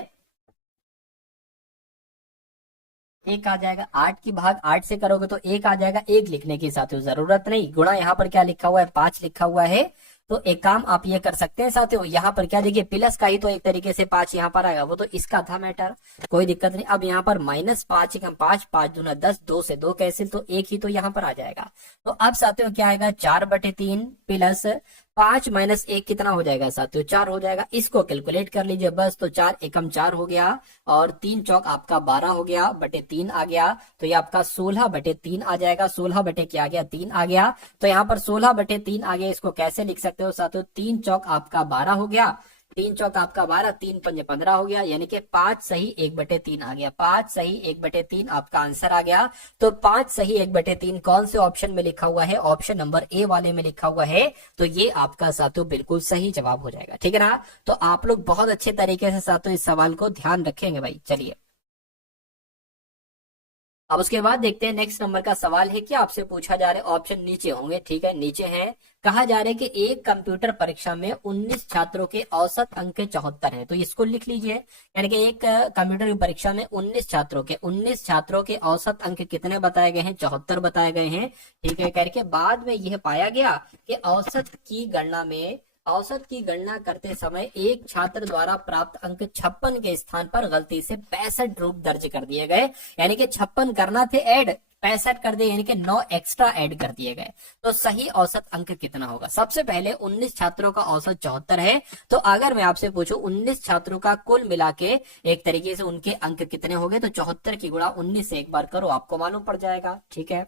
1 आ जाएगा। 8 की भाग 8 से करोगे तो 1 आ जाएगा। 1 लिखने की साथियों जरूरत नहीं, गुणा यहाँ पर क्या लिखा हुआ है, 5 लिखा हुआ है। तो एक काम आप ये कर सकते हैं साथियों, यहाँ पर क्या देखिए प्लस का ही तो एक तरीके से 5 यहाँ पर आएगा, वो तो इसका था मैटर, कोई दिक्कत नहीं। अब यहाँ पर माइनस 5 एकम 5, 5 दूना 10, 2 से 2 कैंसिल, तो 1 ही तो यहाँ पर आ जाएगा। तो अब साथियों क्या आएगा, 4 बटे 3 प्लस 5 माइनस 1 कितना हो जाएगा साथियों, 4 हो जाएगा। इसको कैलकुलेट कर लीजिए बस, तो 4 एकम 4 हो गया और 3 चौक आपका 12 हो गया, बटे 3 आ गया, तो ये आपका 16 बटे 3 आ जाएगा। 16 बटे क्या आ गया, 3 आ गया। तो यहाँ पर 16 बटे 3 आ गया। इसको कैसे लिख सकते हो साथियों, 3 चौक आपका 12 हो गया, 3 चौक आपका 12, 3 पंजे 15 हो गया, यानी कि 5 सही 1 बटे 3 आ गया। 5 सही 1 बटे 3 आपका आंसर आ गया। तो 5 सही 1 बटे 3 कौन से ऑप्शन में लिखा हुआ है, ऑप्शन नंबर ए वाले में लिखा हुआ है। तो ये आपका साथियों बिल्कुल सही जवाब हो जाएगा, ठीक है ना। तो आप लोग बहुत अच्छे तरीके से साथियों इस सवाल को ध्यान रखेंगे भाई। चलिए अब उसके बाद देखते हैं नेक्स्ट नंबर का सवाल है कि आपसे पूछा जा रहा है, ऑप्शन नीचे होंगे, ठीक है, नीचे है। कहा जा रहा है कि एक कंप्यूटर परीक्षा में 19 छात्रों के औसत अंक 74 है, तो इसको लिख लीजिए। यानी कि एक कंप्यूटर की परीक्षा में 19 छात्रों के औसत अंक कितने बताए गए हैं, 74 बताए गए हैं, ठीक है। करके बाद में यह पाया गया कि औसत की गणना करते समय एक छात्र द्वारा प्राप्त अंक 56 के स्थान पर गलती से 65 रूप दर्ज कर दिए गए। यानी कि 56 करना थे ऐड, 65 कर दिए, यानी कि 9 एक्स्ट्रा ऐड कर दिए गए। तो सही औसत अंक कितना होगा। सबसे पहले 19 छात्रों का औसत 74 है, तो अगर मैं आपसे पूछूं 19 छात्रों का कुल मिला के एक तरीके से उनके अंक कितने हो गए, तो 74 की गुणा 19 से एक बार करो, आपको मालूम पड़ जाएगा, ठीक है।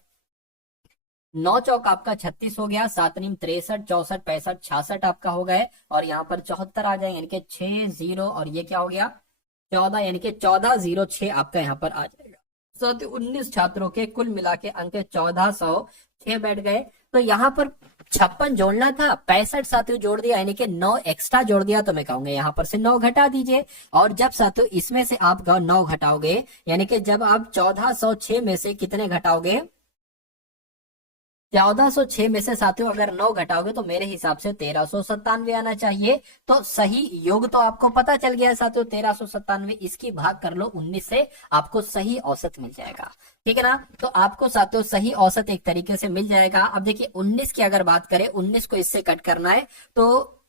9 चौक आपका 36 हो गया, 7 नीम 63, 64, 65, 66 आपका हो गए, और यहाँ पर 74 आ जाएंगे, यानी कि 6 0, और ये क्या हो गया 14, यानी कि 1406 आपका यहाँ पर आ जाएगा। 19 छात्रों के कुल मिला के अंक 1406 बैठ गए। तो यहाँ पर 56 जोड़ना था, 65 साथियों जोड़ दिया, यानी कि 9 एक्स्ट्रा जोड़ दिया, तो मैं कहूंगा यहाँ पर से 9 घटा दीजिए। और जब साथियों इसमें से आप 9 घटाओगे, यानी कि जब आप 1406 में से कितने घटाओगे, 1406 में से साथियों अगर 9 घटाओगे तो मेरे हिसाब से 1397 आना चाहिए। तो सही योग तो आपको पता चल गया है साथियों, 1397, इसकी भाग कर लो 19 से, आपको सही औसत मिल जाएगा, ठीक है ना। तो आपको साथियों सही औसत एक तरीके से मिल जाएगा। अब देखिए 19 की अगर बात करें, 19 को इससे कट करना है, तो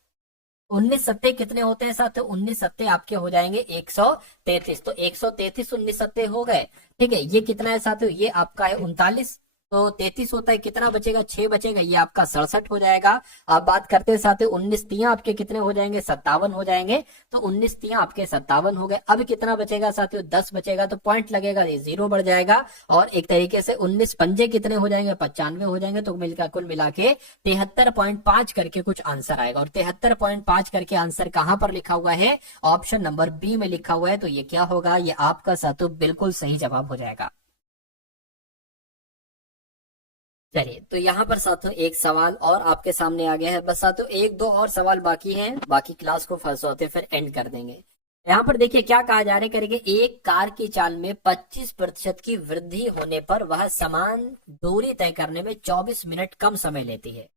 19 सत्ते कितने होते हैं साथियों, 19 सत्ते आपके हो जाएंगे 133, तो 133 19 सत्ते हो गए, ठीक है। ये कितना है साथियों, ये आपका है 39, तो 33 होता है, कितना बचेगा 6 बचेगा, ये आपका 67 हो जाएगा। अब बात करते हैं साथियों 19 तिया आपके कितने हो जाएंगे, 57 हो जाएंगे, तो 19 तिया आपके 57 हो गए। अब कितना बचेगा साथियों, 10 बचेगा, तो पॉइंट लगेगा, ये 0 बढ़ जाएगा, और एक तरीके से 19 पंजे कितने हो जाएंगे, 95 हो जाएंगे। तो मिलकर कुल मिला के 73.5 करके कुछ आंसर आएगा, और 73.5 करके आंसर कहां पर लिखा हुआ है, ऑप्शन नंबर बी में लिखा हुआ है। तो ये क्या होगा, ये आपका साथियों बिल्कुल सही जवाब हो जाएगा। चलिए तो यहाँ पर साथियों एक सवाल और आपके सामने आ गया है, बस साथियों एक दो और सवाल बाकी हैं, बाकी क्लास को फर्स्ट होते फिर एंड कर देंगे। यहाँ पर देखिए क्या कहा जा रहा है, करेंगे एक कार की चाल में 25% की वृद्धि होने पर वह समान दूरी तय करने में 24 मिनट कम समय लेती है।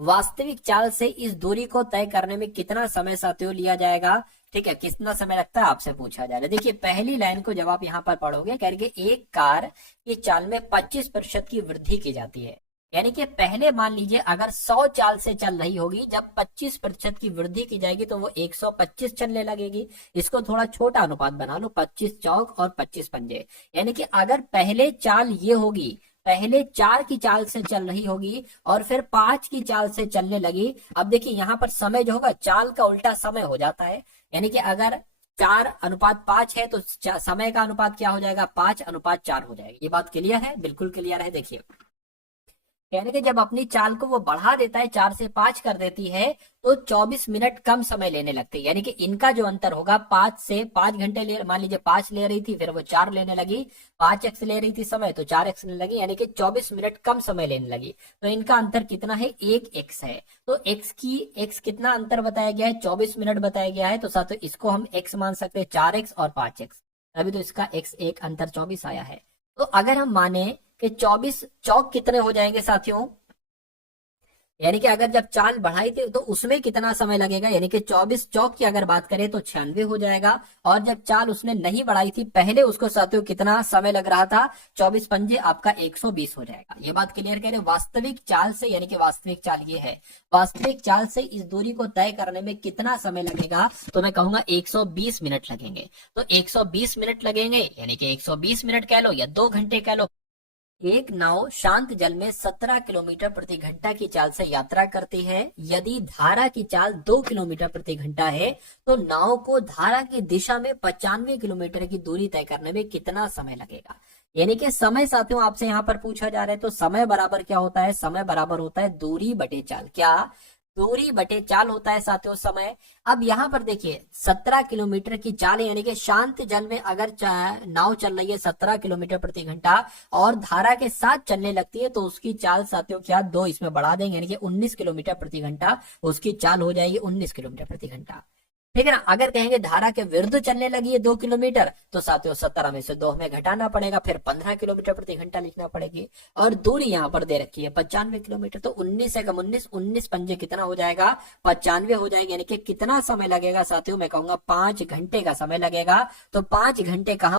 वास्तविक चाल से इस दूरी को तय करने में कितना समय साथियों लिया जाएगा, ठीक है, कितना समय लगता है आपसे पूछा जा रहा है। देखिए पहली लाइन को जब आप यहाँ पर पढ़ोगे, करेंगे एक कार की चाल में 25% की वृद्धि की जाती है। यानी कि पहले मान लीजिए अगर 100 चाल से चल रही होगी, जब 25% की वृद्धि की जाएगी तो वो 125 चलने लगेगी। इसको थोड़ा छोटा अनुपात बना लो, 25 चौक और 25 पंजे। यानी कि अगर पहले चाल ये होगी, पहले 4 की चाल से चल रही होगी और फिर 5 की चाल से चलने लगी। अब देखिए यहाँ पर समय जो होगा, चाल का उल्टा समय हो जाता है। यानी कि अगर 4:5 है तो समय का अनुपात क्या हो जाएगा, 5:4 हो जाएगा। ये बात क्लियर है, बिल्कुल क्लियर है। देखिए यानी कि जब अपनी चाल को वो बढ़ा देता है, 4 से 5 कर देती है, तो 24 मिनट कम समय लेने लगते हैं। यानी कि इनका जो अंतर होगा, 5 से 5 घंटे ले, मान लीजिए 5 ले रही थी, फिर वो 4 लेने लगी, 5x ले रही थी समय, तो 4x लेने लगी, यानी कि 24 मिनट कम समय लेने लगी। तो इनका अंतर कितना है, 1x है। तो x कितना अंतर बताया गया है, 24 मिनट बताया गया है। तो साथ इसको हम x मान सकते हैं, 4x और 5x, अभी तो इसका x एक अंतर 24 आया है। तो अगर हम माने कि 24 चौक कितने हो जाएंगे साथियों, यानी कि अगर जब चाल बढ़ाई थी तो उसमें कितना समय लगेगा, यानी कि 24 चौक की अगर बात करें तो 96 हो जाएगा। और जब चाल उसने नहीं बढ़ाई थी पहले, उसको साथियों कितना समय लग रहा था, 24 पंजे आपका 120 हो जाएगा। ये बात क्लियर करें। वास्तविक चाल से, यानी कि वास्तविक चाल ये है, वास्तविक चाल से इस दूरी को तय करने में कितना समय लगेगा, तो मैं कहूंगा 120 मिनट लगेंगे। तो 120 मिनट लगेंगे, यानी कि 120 मिनट कह लो या 2 घंटे कह लो, एक नाव शांत जल में 17 किलोमीटर प्रति घंटा की चाल से यात्रा करती है। यदि धारा की चाल 2 किलोमीटर प्रति घंटा है तो नाव को धारा की दिशा में 95 किलोमीटर की दूरी तय करने में कितना समय लगेगा। यानी कि समय साथियों आपसे यहाँ पर पूछा जा रहा है, तो समय बराबर क्या होता है, समय बराबर होता है दूरी बटे चाल। क्या, दूरी बटे चाल होता है साथियों समय। अब यहाँ पर देखिए 17 किलोमीटर की चाल है, यानी कि शांत जल में अगर नाव चल रही है 17 किलोमीटर प्रति घंटा और धारा के साथ चलने लगती है तो उसकी चाल साथियों क्या, 2 इसमें बढ़ा देंगे, यानी कि 19 किलोमीटर प्रति घंटा उसकी चाल हो जाएगी, 19 किलोमीटर प्रति घंटा। ठीक है ना। अगर कहेंगे धारा के विरुद्ध चलने लगी है 2 किलोमीटर तो साथियों 17 में से 2 हमें घटाना पड़ेगा, फिर 15 किलोमीटर प्रति घंटा लिखना पड़ेगी। और दूरी यहाँ पर दे रखी है 95 किलोमीटर, तो 19 से कम 19, 19 पंजे कितना हो जाएगा, 95 हो जाएगा। यानी कि कितना समय लगेगा साथियों, मैं कहूंगा 5 घंटे का समय लगेगा। तो 5 घंटे कहाँ